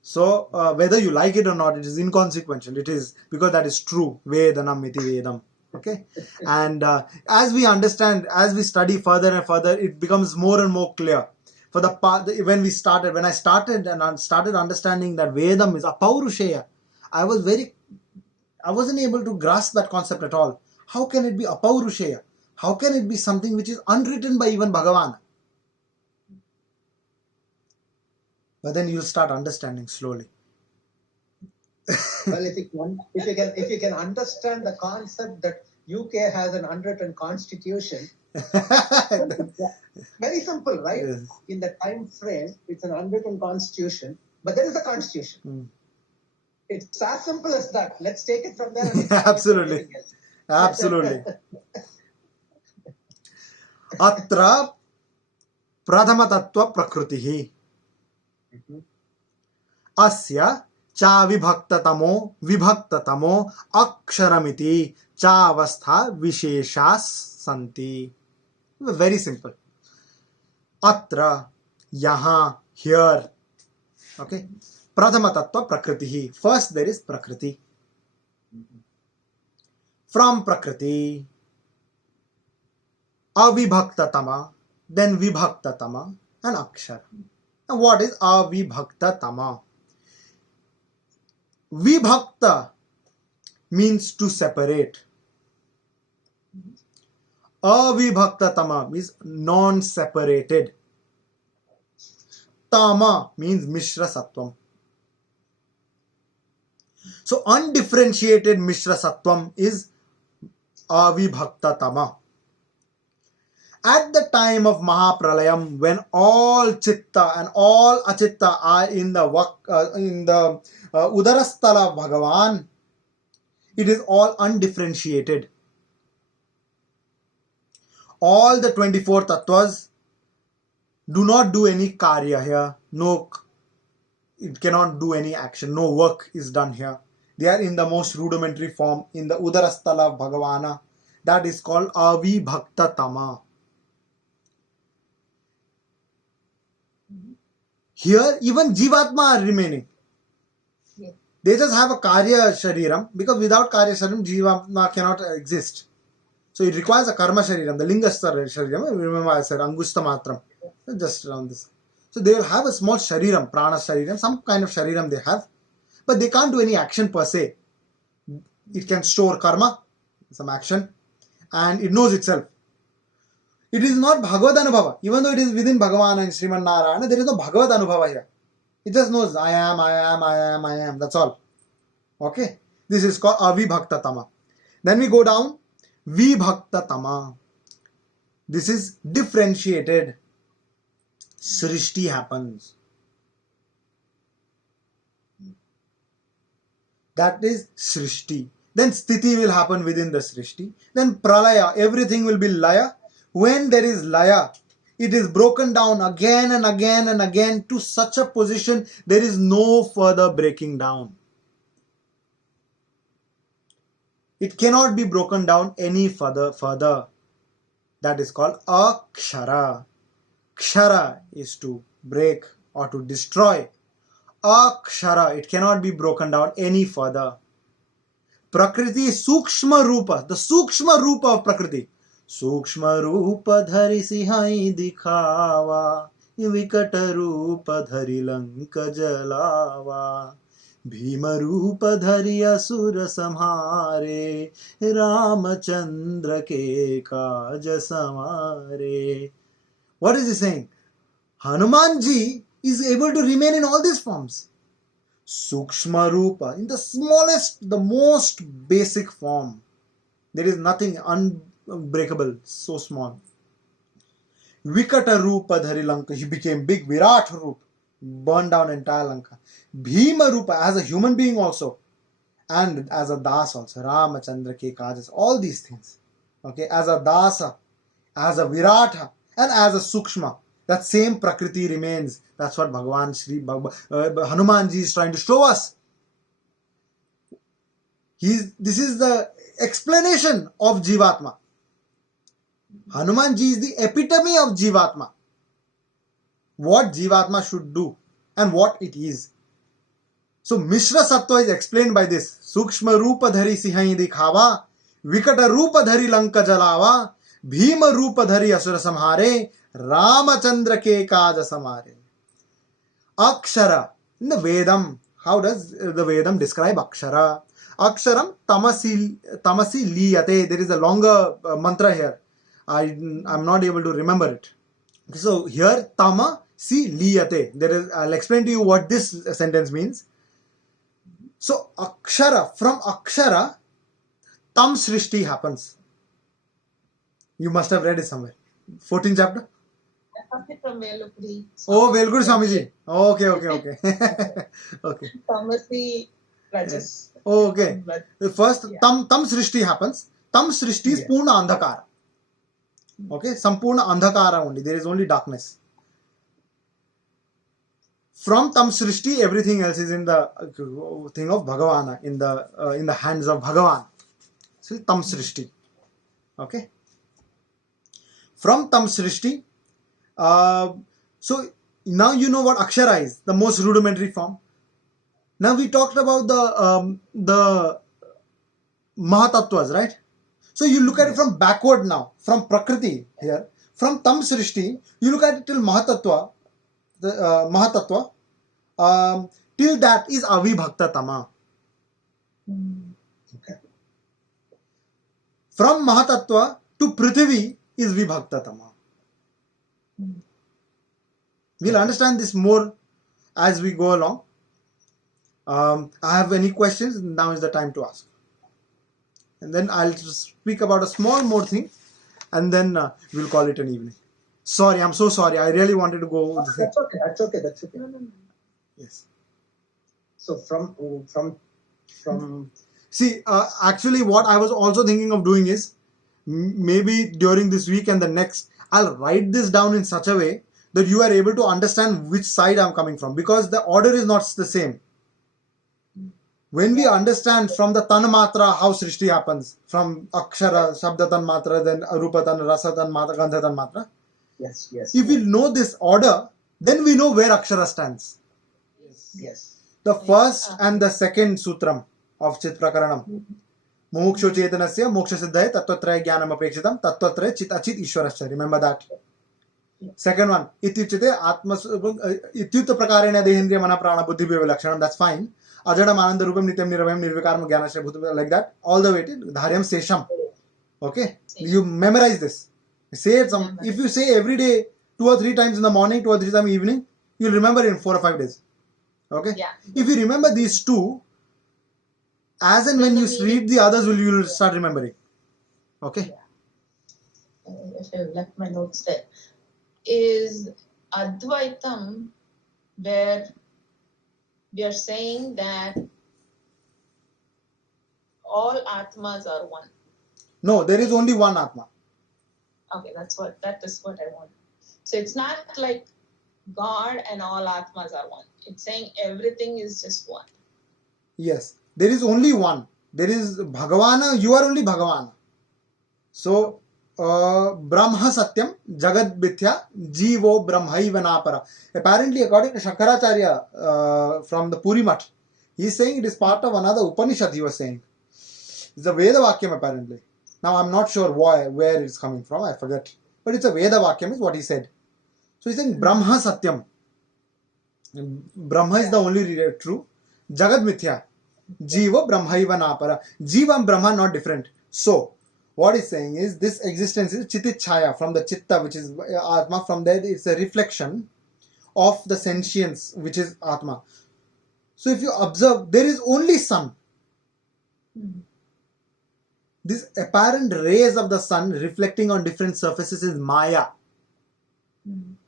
So whether you like it or not, it is inconsequential. It is because that is true. Vedanam iti Vedam. Okay. And as we understand, as we study further and further, it becomes more and more clear. For the part when I started understanding that Vedam is Apaurusheya, I wasn't able to grasp that concept at all. How can it be Apaurusheya? How can it be something which is unwritten by even Bhagavan? But then you'll start understanding slowly. Well, if you can understand the concept that UK has an unwritten constitution, very simple, right? Yes. In the time frame, it's an unwritten constitution, but there is a constitution. It's as simple as that. Let's take it from there. And Absolutely. Absolutely. Atra Pradhama Tattva Prakritihi. Asya cha vibhaktatamo aksharamiti cha avastha visheshas santi. Very simple. Atra, yaha, here. Okay. Pradhama tattva prakritihi. First there is prakriti. From prakriti, avibhaktatama, then vibhaktatama and akshara. And what is avibhaktatama? Vibhakta means to separate. Avibhaktatama means non-separated. Tama means Mishra Sattvam. So undifferentiated Mishra Sattvam is Avibhaktatama. At the time of Mahapralayam, when all Chitta and all Achitta are in the Udarasthala of Bhagavan, it is all undifferentiated. All the 24 tattvas do not do any karya here. No, it cannot do any action. No work is done here. They are in the most rudimentary form, in the Udarasthala of Bhagavana. That is called Avibhaktatama. Here, even Jivatma are remaining. Yes. They just have a Karya Shariram, because without Karya Shariram, Jivatma cannot exist. So it requires a Karma Shariram, the Linga Shariram. Remember I said Angushta Matram. Just around this. So they will have a small Shariram, Prana Shariram, some kind of Shariram they have. But they can't do any action per se. It can store karma, some action, and it knows itself. It is not Bhagavad Anubhava. Even though it is within Bhagavan and Sriman Narayana, there is no Bhagavad Anubhava here. It just knows I am. That's all. Okay. This is called avibhaktatama. Then we go down, vibhaktatama. This is differentiated. Srishti happens. That is Srishti. Then Sthiti will happen within the Srishti. Then Pralaya, everything will be Laya. When there is Laya, it is broken down again and again and again to such a position there is no further breaking down. It cannot be broken down any further. That is called Akshara. Kshara is to break or to destroy. Akshara, it cannot be broken down any further. Prakriti is Sukshma Rupa, the Sukshma Rupa of Prakriti. Sukshma Rupa dhari sihai dikhawa, Vikata Rupa dhari lanka jalawa. Bhima Rupa dhari asura samhare, Ramachandra ke kaj samare. What is he saying? Hanumanji is able to remain in all these forms. Sukshma Rupa, in the smallest, the most basic form. There is nothing unbreakable, so small. Vikata Rupa dhari lanka, he became big, Virat Rupa, burned down entire Lanka. Bhima Rupa, as a human being also, and as a Das also, Ramachandra ke kajas, all these things. Okay, as a Dasa, as a Virata, and as a Sukshma. That same Prakriti remains. That's what Bhagavan Hanumanji is trying to show us. This is the explanation of Jivatma. Hanumanji is the epitome of Jivatma. What Jivatma should do and what it is. So Mishra Sattva is explained by this. Sukshma Rupa dhari sihai dikhava, Vikata Rupa dhari lanka jalawa, Bhima Rupa dhari asura samhare, Ramachandra ke kaja samare. Akshara. In the Vedam, how does the Vedam describe Akshara? Aksharam tamasi liyate. There is a longer mantra here. I'm not able to remember it. So here tamasi liyate. I'll explain to you what this sentence means. So Akshara, from Akshara, Tam Srishti happens. You must have read it somewhere. 14th chapter. From Velukuri. Oh, Velguru Swamiji. Okay. Okay. Tamasi Rajas. Okay. But First, Yeah. Tam Srishti happens. Tam Srishti is Yeah. Purna Andhakara. Okay, Sampurna Andhakara only. There is only darkness. From Tam Srishti, everything else is in the thing of Bhagavana, in the hands of Bhagavan. So Tam Srishti. Okay. From Tam Srishti, so now you know what Akshara is, the most rudimentary form. Now we talked about the Mahatattwas, right? So you look at it from backward now, from Prakriti here, from Tam Srishti, you look at it till Mahatattva, the Mahatattva, till that is Avibhaktatama. Okay. From Mahatattva to Prithvi is Vibhaktatama. We'll understand this more as we go along. I have any questions, now is the time to ask. And then I'll just speak about a small more thing and then we'll call it an evening. Sorry, I'm so sorry. I really wanted to go with the thing. That's okay. no. Yes. So from See, actually what I was also thinking of doing is maybe during this week and the next, I'll write this down in such a way that you are able to understand which side I'm coming from, because the order is not the same. When we understand from the Tanmatra how Srishti happens, from Akshara, Shabda Tanmatra, then Rupa Tan, Rasa Tanmatra, Gandha Tanmatra. yes. If we know this order, then we know where Akshara stands. Yes. The first and the second sutram of Chit Prakaranam. Mumukshu Chetanasya Moksha Siddhaya Tattvatraya Jnanam Apekshitam Tattvatraya Chit Achit Ishwarasya. Remember that. Second one, Ityuchite Ityutta Prakarena Dehendriya Mana Prana Buddhi Bhava Lakshanam. That's fine. Ajadam Ananda Rupam Nityam Nirvayam Nirvikaram Jnanasya Bhutam, like that, all the way to Dharyam Sesham. Okay? You memorize this. Say it if you say every day 2 or 3 times in the morning, 2 or 3 times in the evening, you'll remember in 4 or 5 days. Okay? Yeah. If you remember these two, as and when you Doesn't mean read the others, you will start remembering. Okay. if I left my notes there, is Advaitam where we are saying that all Atmas are one. No, there is only one Atma. Okay, that is what I want. So it's not like God and all Atmas are one. It's saying everything is just one. Yes, there is only one. There is Bhagavana, you are only Bhagavana. So, Brahma Satyam, Jagad Mithya, Jivo Brahmaiva Napara. Apparently, according to Shankaracharya from the Puri Math, he is saying it is part of another Upanishad he was saying. It's a Veda Vakyam apparently. Now, I'm not sure where it's coming from, I forget. But it's a Veda Vakyam is what he said. So, he's saying Brahma Satyam. Brahma is the only true. Jagad Mithya. Jiva Brahmaiva Napara. Jiva and Brahma not different. So, what he's saying is this existence is Chitit Chaya from the Chitta, which is Atma. From there, it's a reflection of the sentience, which is Atma. So, if you observe, there is only sun. These apparent rays of the sun reflecting on different surfaces is Maya.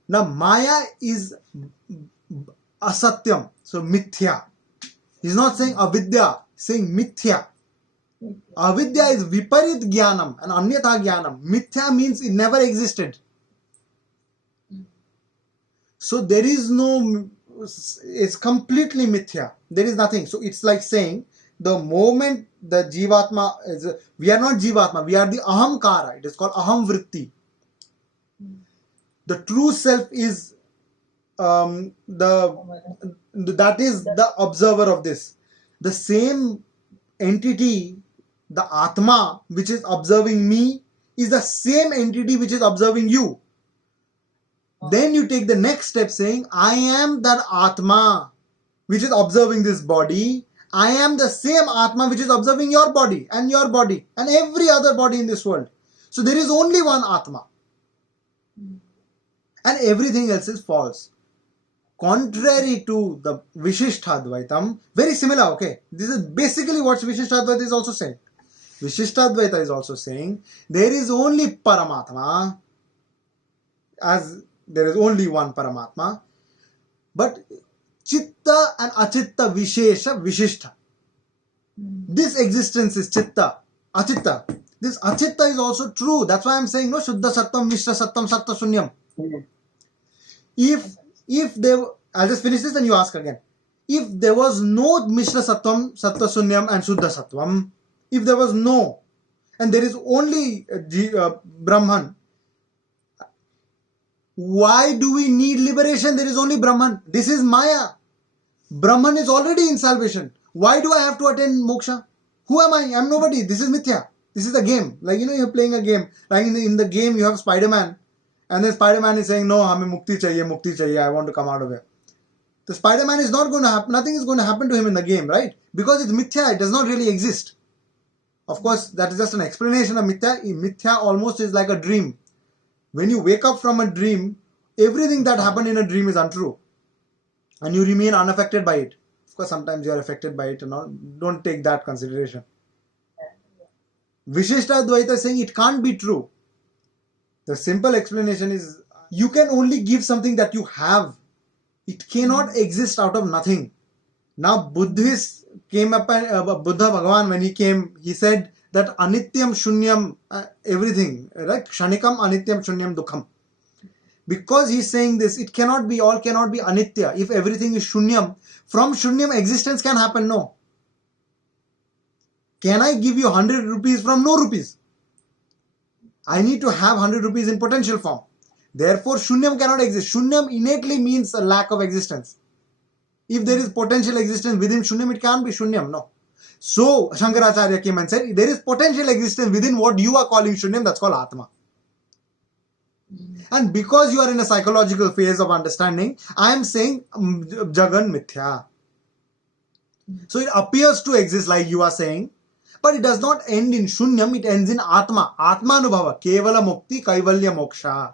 Now, Maya is Asatyam, so Mithya. He's not saying Avidya, saying Mithya. Avidya is Viparit Jnanam and Anyatha Jnanam. Mithya means it never existed. So there is no, it's completely Mithya. There is nothing. So it's like saying the moment the Jivatma is, we are not Jivatma, we are the Ahamkara. It is called Aham Vritti. The true self is that is the observer of this. The same entity, the Atma, which is observing me, is the same entity which is observing you. Then you take the next step saying, I am that Atma which is observing this body. I am the same Atma which is observing your body and every other body in this world. So there is only one Atma. And everything else is false. Contrary to the Vishishtadvaitam, very similar, okay. This is basically what Vishishtadvaita is also saying. Vishishtadvaita is also saying there is only Paramatma, as there is only one Paramatma, but Chitta and Achitta Vishesha Vishishta. This existence is Chitta, Achitta. This Achitta is also true. That's why I'm saying no Shuddha Sattam, Mishra Sattam, Satta Sunyam. If there, I'll just finish this and you ask again. If there was no Mishra Sattvam, Satta Sunyam and Shuddha Sattvam, if there was no, and there is only Brahman, why do we need liberation? There is only Brahman. This is Maya. Brahman is already in salvation. Why do I have to attain moksha? Who am I? I'm nobody. This is Mithya. This is a game. Like, you're playing a game. Like in the game, you have Spider-Man. And then Spider-Man is saying, no, hame mukti chahiye, I want to come out of here. The Spider-Man is not going to happen, nothing is going to happen to him in the game, right? Because it's Mithya, it does not really exist. Of course, that is just an explanation of Mithya. Mithya almost is like a dream. When you wake up from a dream, everything that happened in a dream is untrue. And you remain unaffected by it. Of course, sometimes you are affected by it and all. Don't take that consideration. Vishishtadvaita is saying it can't be true. The simple explanation is you can only give something that you have. It cannot exist out of nothing. Now Buddhists came up and Buddha Bhagavan, when he came, he said that anityam shunyam, everything, right? Kshanikam anityam shunyam dukham. Because he's saying this, it cannot be, all cannot be anitya. If everything is shunyam, from shunyam existence can happen, no. Can I give you 100 rupees from no rupees? I need to have 100 rupees in potential form. Therefore, shunyam cannot exist. Shunyam innately means a lack of existence. If there is potential existence within shunyam, it can't be shunyam, no. So, Shankaracharya came and said, there is potential existence within what you are calling shunyam, that's called Atma. And because you are in a psychological phase of understanding, I am saying Jagan Mithya. So, it appears to exist like you are saying, but it does not end in shunyam, it ends in Atma. Atma Anubhava, Kevala Mukti, Kaivalya Moksha.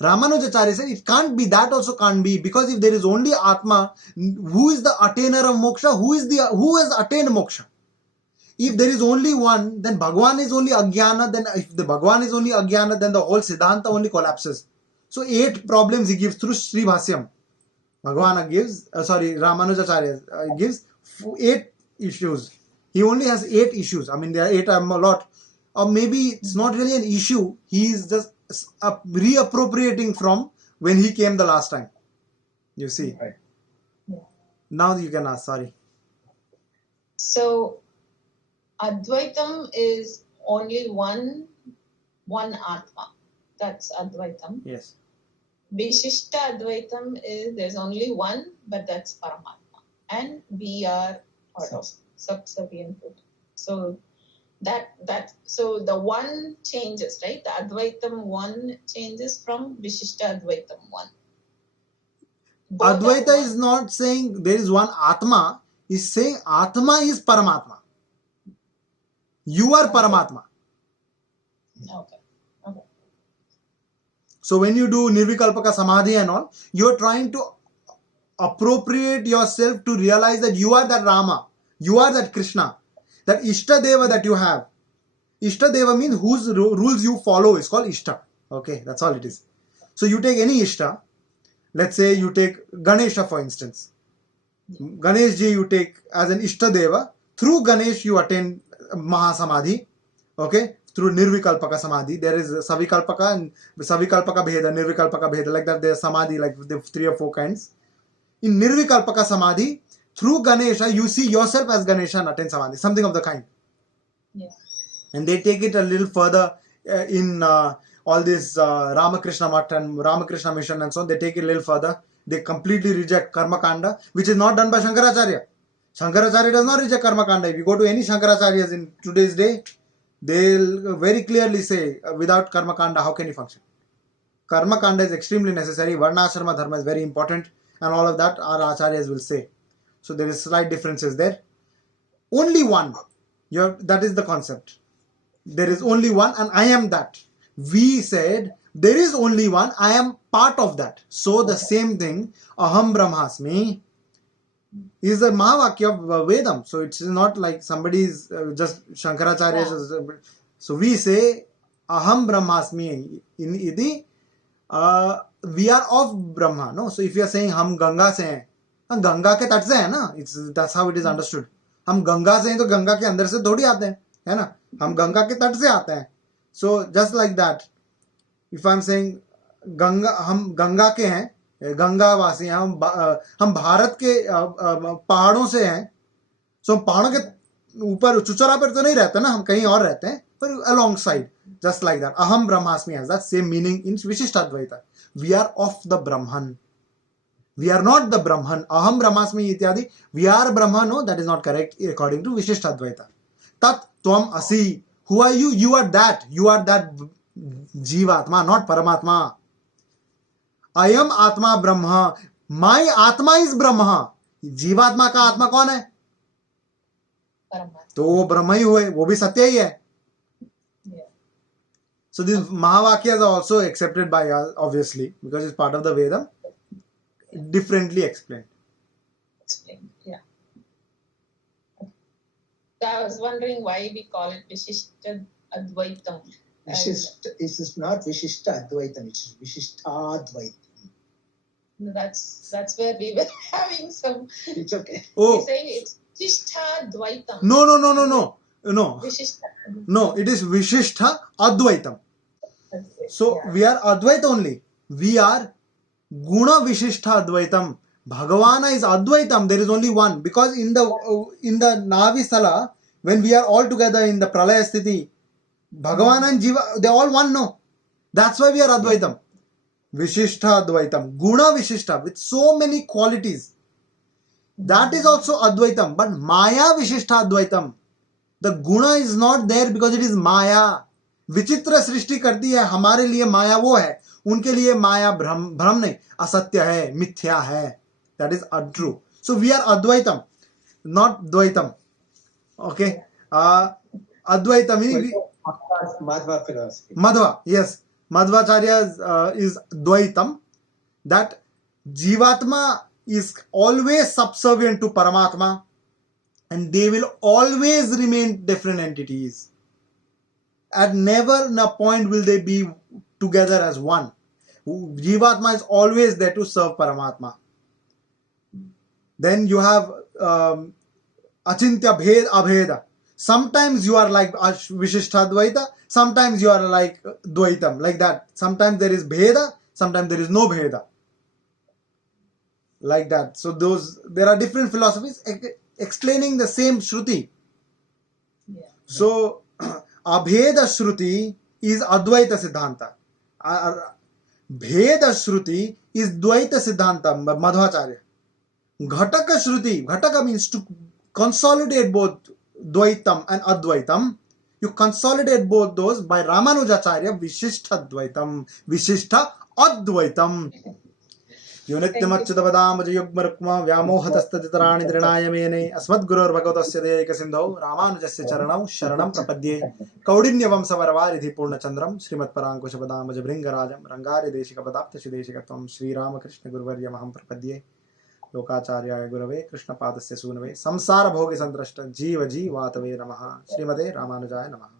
Ramanujacharya said it can't be, that also can't be, because if there is only Atma, who is the attainer of moksha? Who has attained moksha? If there is only one, then Bhagwan is only Ajnana. Then if the Bhagwan is only Ajnana, then the whole Siddhanta only collapses. So 8 problems he gives through Sri Bhasyam. Bhagwan gives, Ramanujacharya gives 8 issues. He only has 8 issues. I mean, there are 8 a lot. Or maybe it's not really an issue. He is just reappropriating from when he came the last time. You see. Right. Now you can ask, sorry. So Advaitam is only one Atma. That's Advaitam. Yes. Vishishta Advaitam is there's only one, but that's Paramatma. And we are part of subservient to it. So so the one changes, right? The Advaitam one changes from Vishishta Advaitam one. Both are Advaita one. is not saying there is one Atma, is saying Atma is Paramatma. You are Paramatma. Okay. So when you do Nirvikalpaka Samadhi and all, you are trying to appropriate yourself to realize that you are that Rama, you are that Krishna, that Ishtadeva that you have. Ishtadeva means whose rules you follow is called Ishta. Okay, that's all it is. So you take any Ishta, let's say you take Ganesha for instance. Ganesh ji you take as an Ishtadeva. Through Ganesh you attain Mahasamadhi. Okay, through Nirvikalpaka Samadhi. There is Savikalpaka and Savikalpaka Bheda, Nirvikalpaka Bheda, like that. There is Samadhi, like the 3 or 4 kinds. In Nirvikalpaka Samadhi, through Ganesha, you see yourself as Ganesha and attain Samadhi, something of the kind. Yeah. And they take it a little further in all this Ramakrishna Math and Ramakrishna Mission and so on. They take it a little further. They completely reject Karma Kanda, which is not done by Shankaracharya. Shankaracharya does not reject Karma Kanda. If you go to any Shankaracharyas in today's day, they'll very clearly say, without Karma Kanda, how can you function? Karma Kanda is extremely necessary. Varnashrama Dharma is very important. And all of that our Acharyas will say. So there is slight differences there. Only one. That is the concept. There is only one and I am that. We said there is only one. I am part of that. So the same thing, Aham Brahmasmi, is the Mahavakya of Vedam. So it's not like somebody is just Shankaracharya. So we say Aham Brahmasmi in Idi. We are of Brahma. No? So if you are saying Hum Ganga se hain, Ganga के तट से है ना, that's how it is understood. हम गंगा से हैं तो गंगा के अंदर से थोड़ी आते हैं, है ना, हम गंगा के तट से आते हैं. So just like that, if I'm saying Ganga, हम गंगा के हैं, गंगा वासी हैं, हम भारत के पहाड़ों से हैं. So हम पहाड़ों के ऊपर चुचरा पर तो नहीं रहते ना, हम कहीं और रहते हैं, पर alongside, just like that. Aham Brahmasmi has that same meaning in Vishishtadvaita. We are of the Brahman. We are not the Brahman. Aham Brahmasmi ityadi. We are Brahman. No, that is not correct according to Vishishtadvaita. Tat Tvam Asi. Who are you? You are that. You are that Jivatma, not Paramatma. I am Atma Brahma. My Atma is Brahma. Jivatma का आत्मा कौन है? तो वो ब्रह्म ही हुए, वो भी सत्य ही है. So these Mahavakyas are also accepted by us, obviously, because it's part of the Veda. Differently explained. Yeah. I was wondering why we call it Vishishta Advaitam. Vishishta is not Vishishta Advaitam, it's Vishishtadvaitam. That's where we were having some. It's okay. Oh. We're saying it's Vishishtha Advaitam. No. Vishishta. No, it is Vishishtha Advaitam. So yeah. we are Advaita only. We are Guna Vishishtha Advaitam. Bhagavana is Advaitam. There is only one. Because in the Navisala, when we are all together in the Pralaya Sthiti, Bhagavana and Jiva, they are all one, no. That's why we are Advaitam. Vishishtha Advaitam. Guna Vishishtha, with so many qualities. That is also Advaitam. But Maya Vishishtha Advaitam. The Guna is not there because it is Maya. विचित्र सृष्टि करती है, हमारे लिए माया वो है, उनके लिए माया भ्रम नहीं, असत्य है, मिथ्या है. That is untrue. So we are Advaitam, not Dvaitam. Okay. Advaitam meaning Madhva philosophy. Madhva, yes. Madhvacharya is Dvaitam, that Jivatma is always subservient to Paramatma and they will always remain different entities. At never in a point will they be together as one. Jivatma is always there to serve Paramatma. Then you have Achintya Bhed Abheda. Sometimes you are like Vishishtadvaita, sometimes you are like Dvaitam, like that. Sometimes there is Bheda, sometimes there is no Bheda. Like that. So there are different philosophies explaining the same Shruti. Yeah. So Abheda Shruti is Advaita Siddhanta. Bheda Shruti is Dvaita Siddhanta, Madhvacharya. Ghataka Shruti, Ghataka means to consolidate both Dvaitam and Advaitam. You consolidate both those by Ramanujacharya, Vishishta Dvaitam, Vishishta Advaitam. Yunityamachyutapadaamajayugmarukma Vyamohatastaditaraani Drinaya Mene Asmadgurur Bhagavatasya Deyika Sindhau Ramanujasya Charanau Sharanam Prapadye Kaudinyam Savaravaridhi Purnachandram Srimat Parankushabadamaja Bringarajam Rangari Deshika Padapta Shudeshikatam Sri Ramakrishna Guruvarya Maham Prapadye लोकाचार्याय गुरवे कृष्ण पादस्य सूनवे संसार भोगे संतृष्ट जीव जीवातवे नमः श्रीमते रामानुजाय नमः।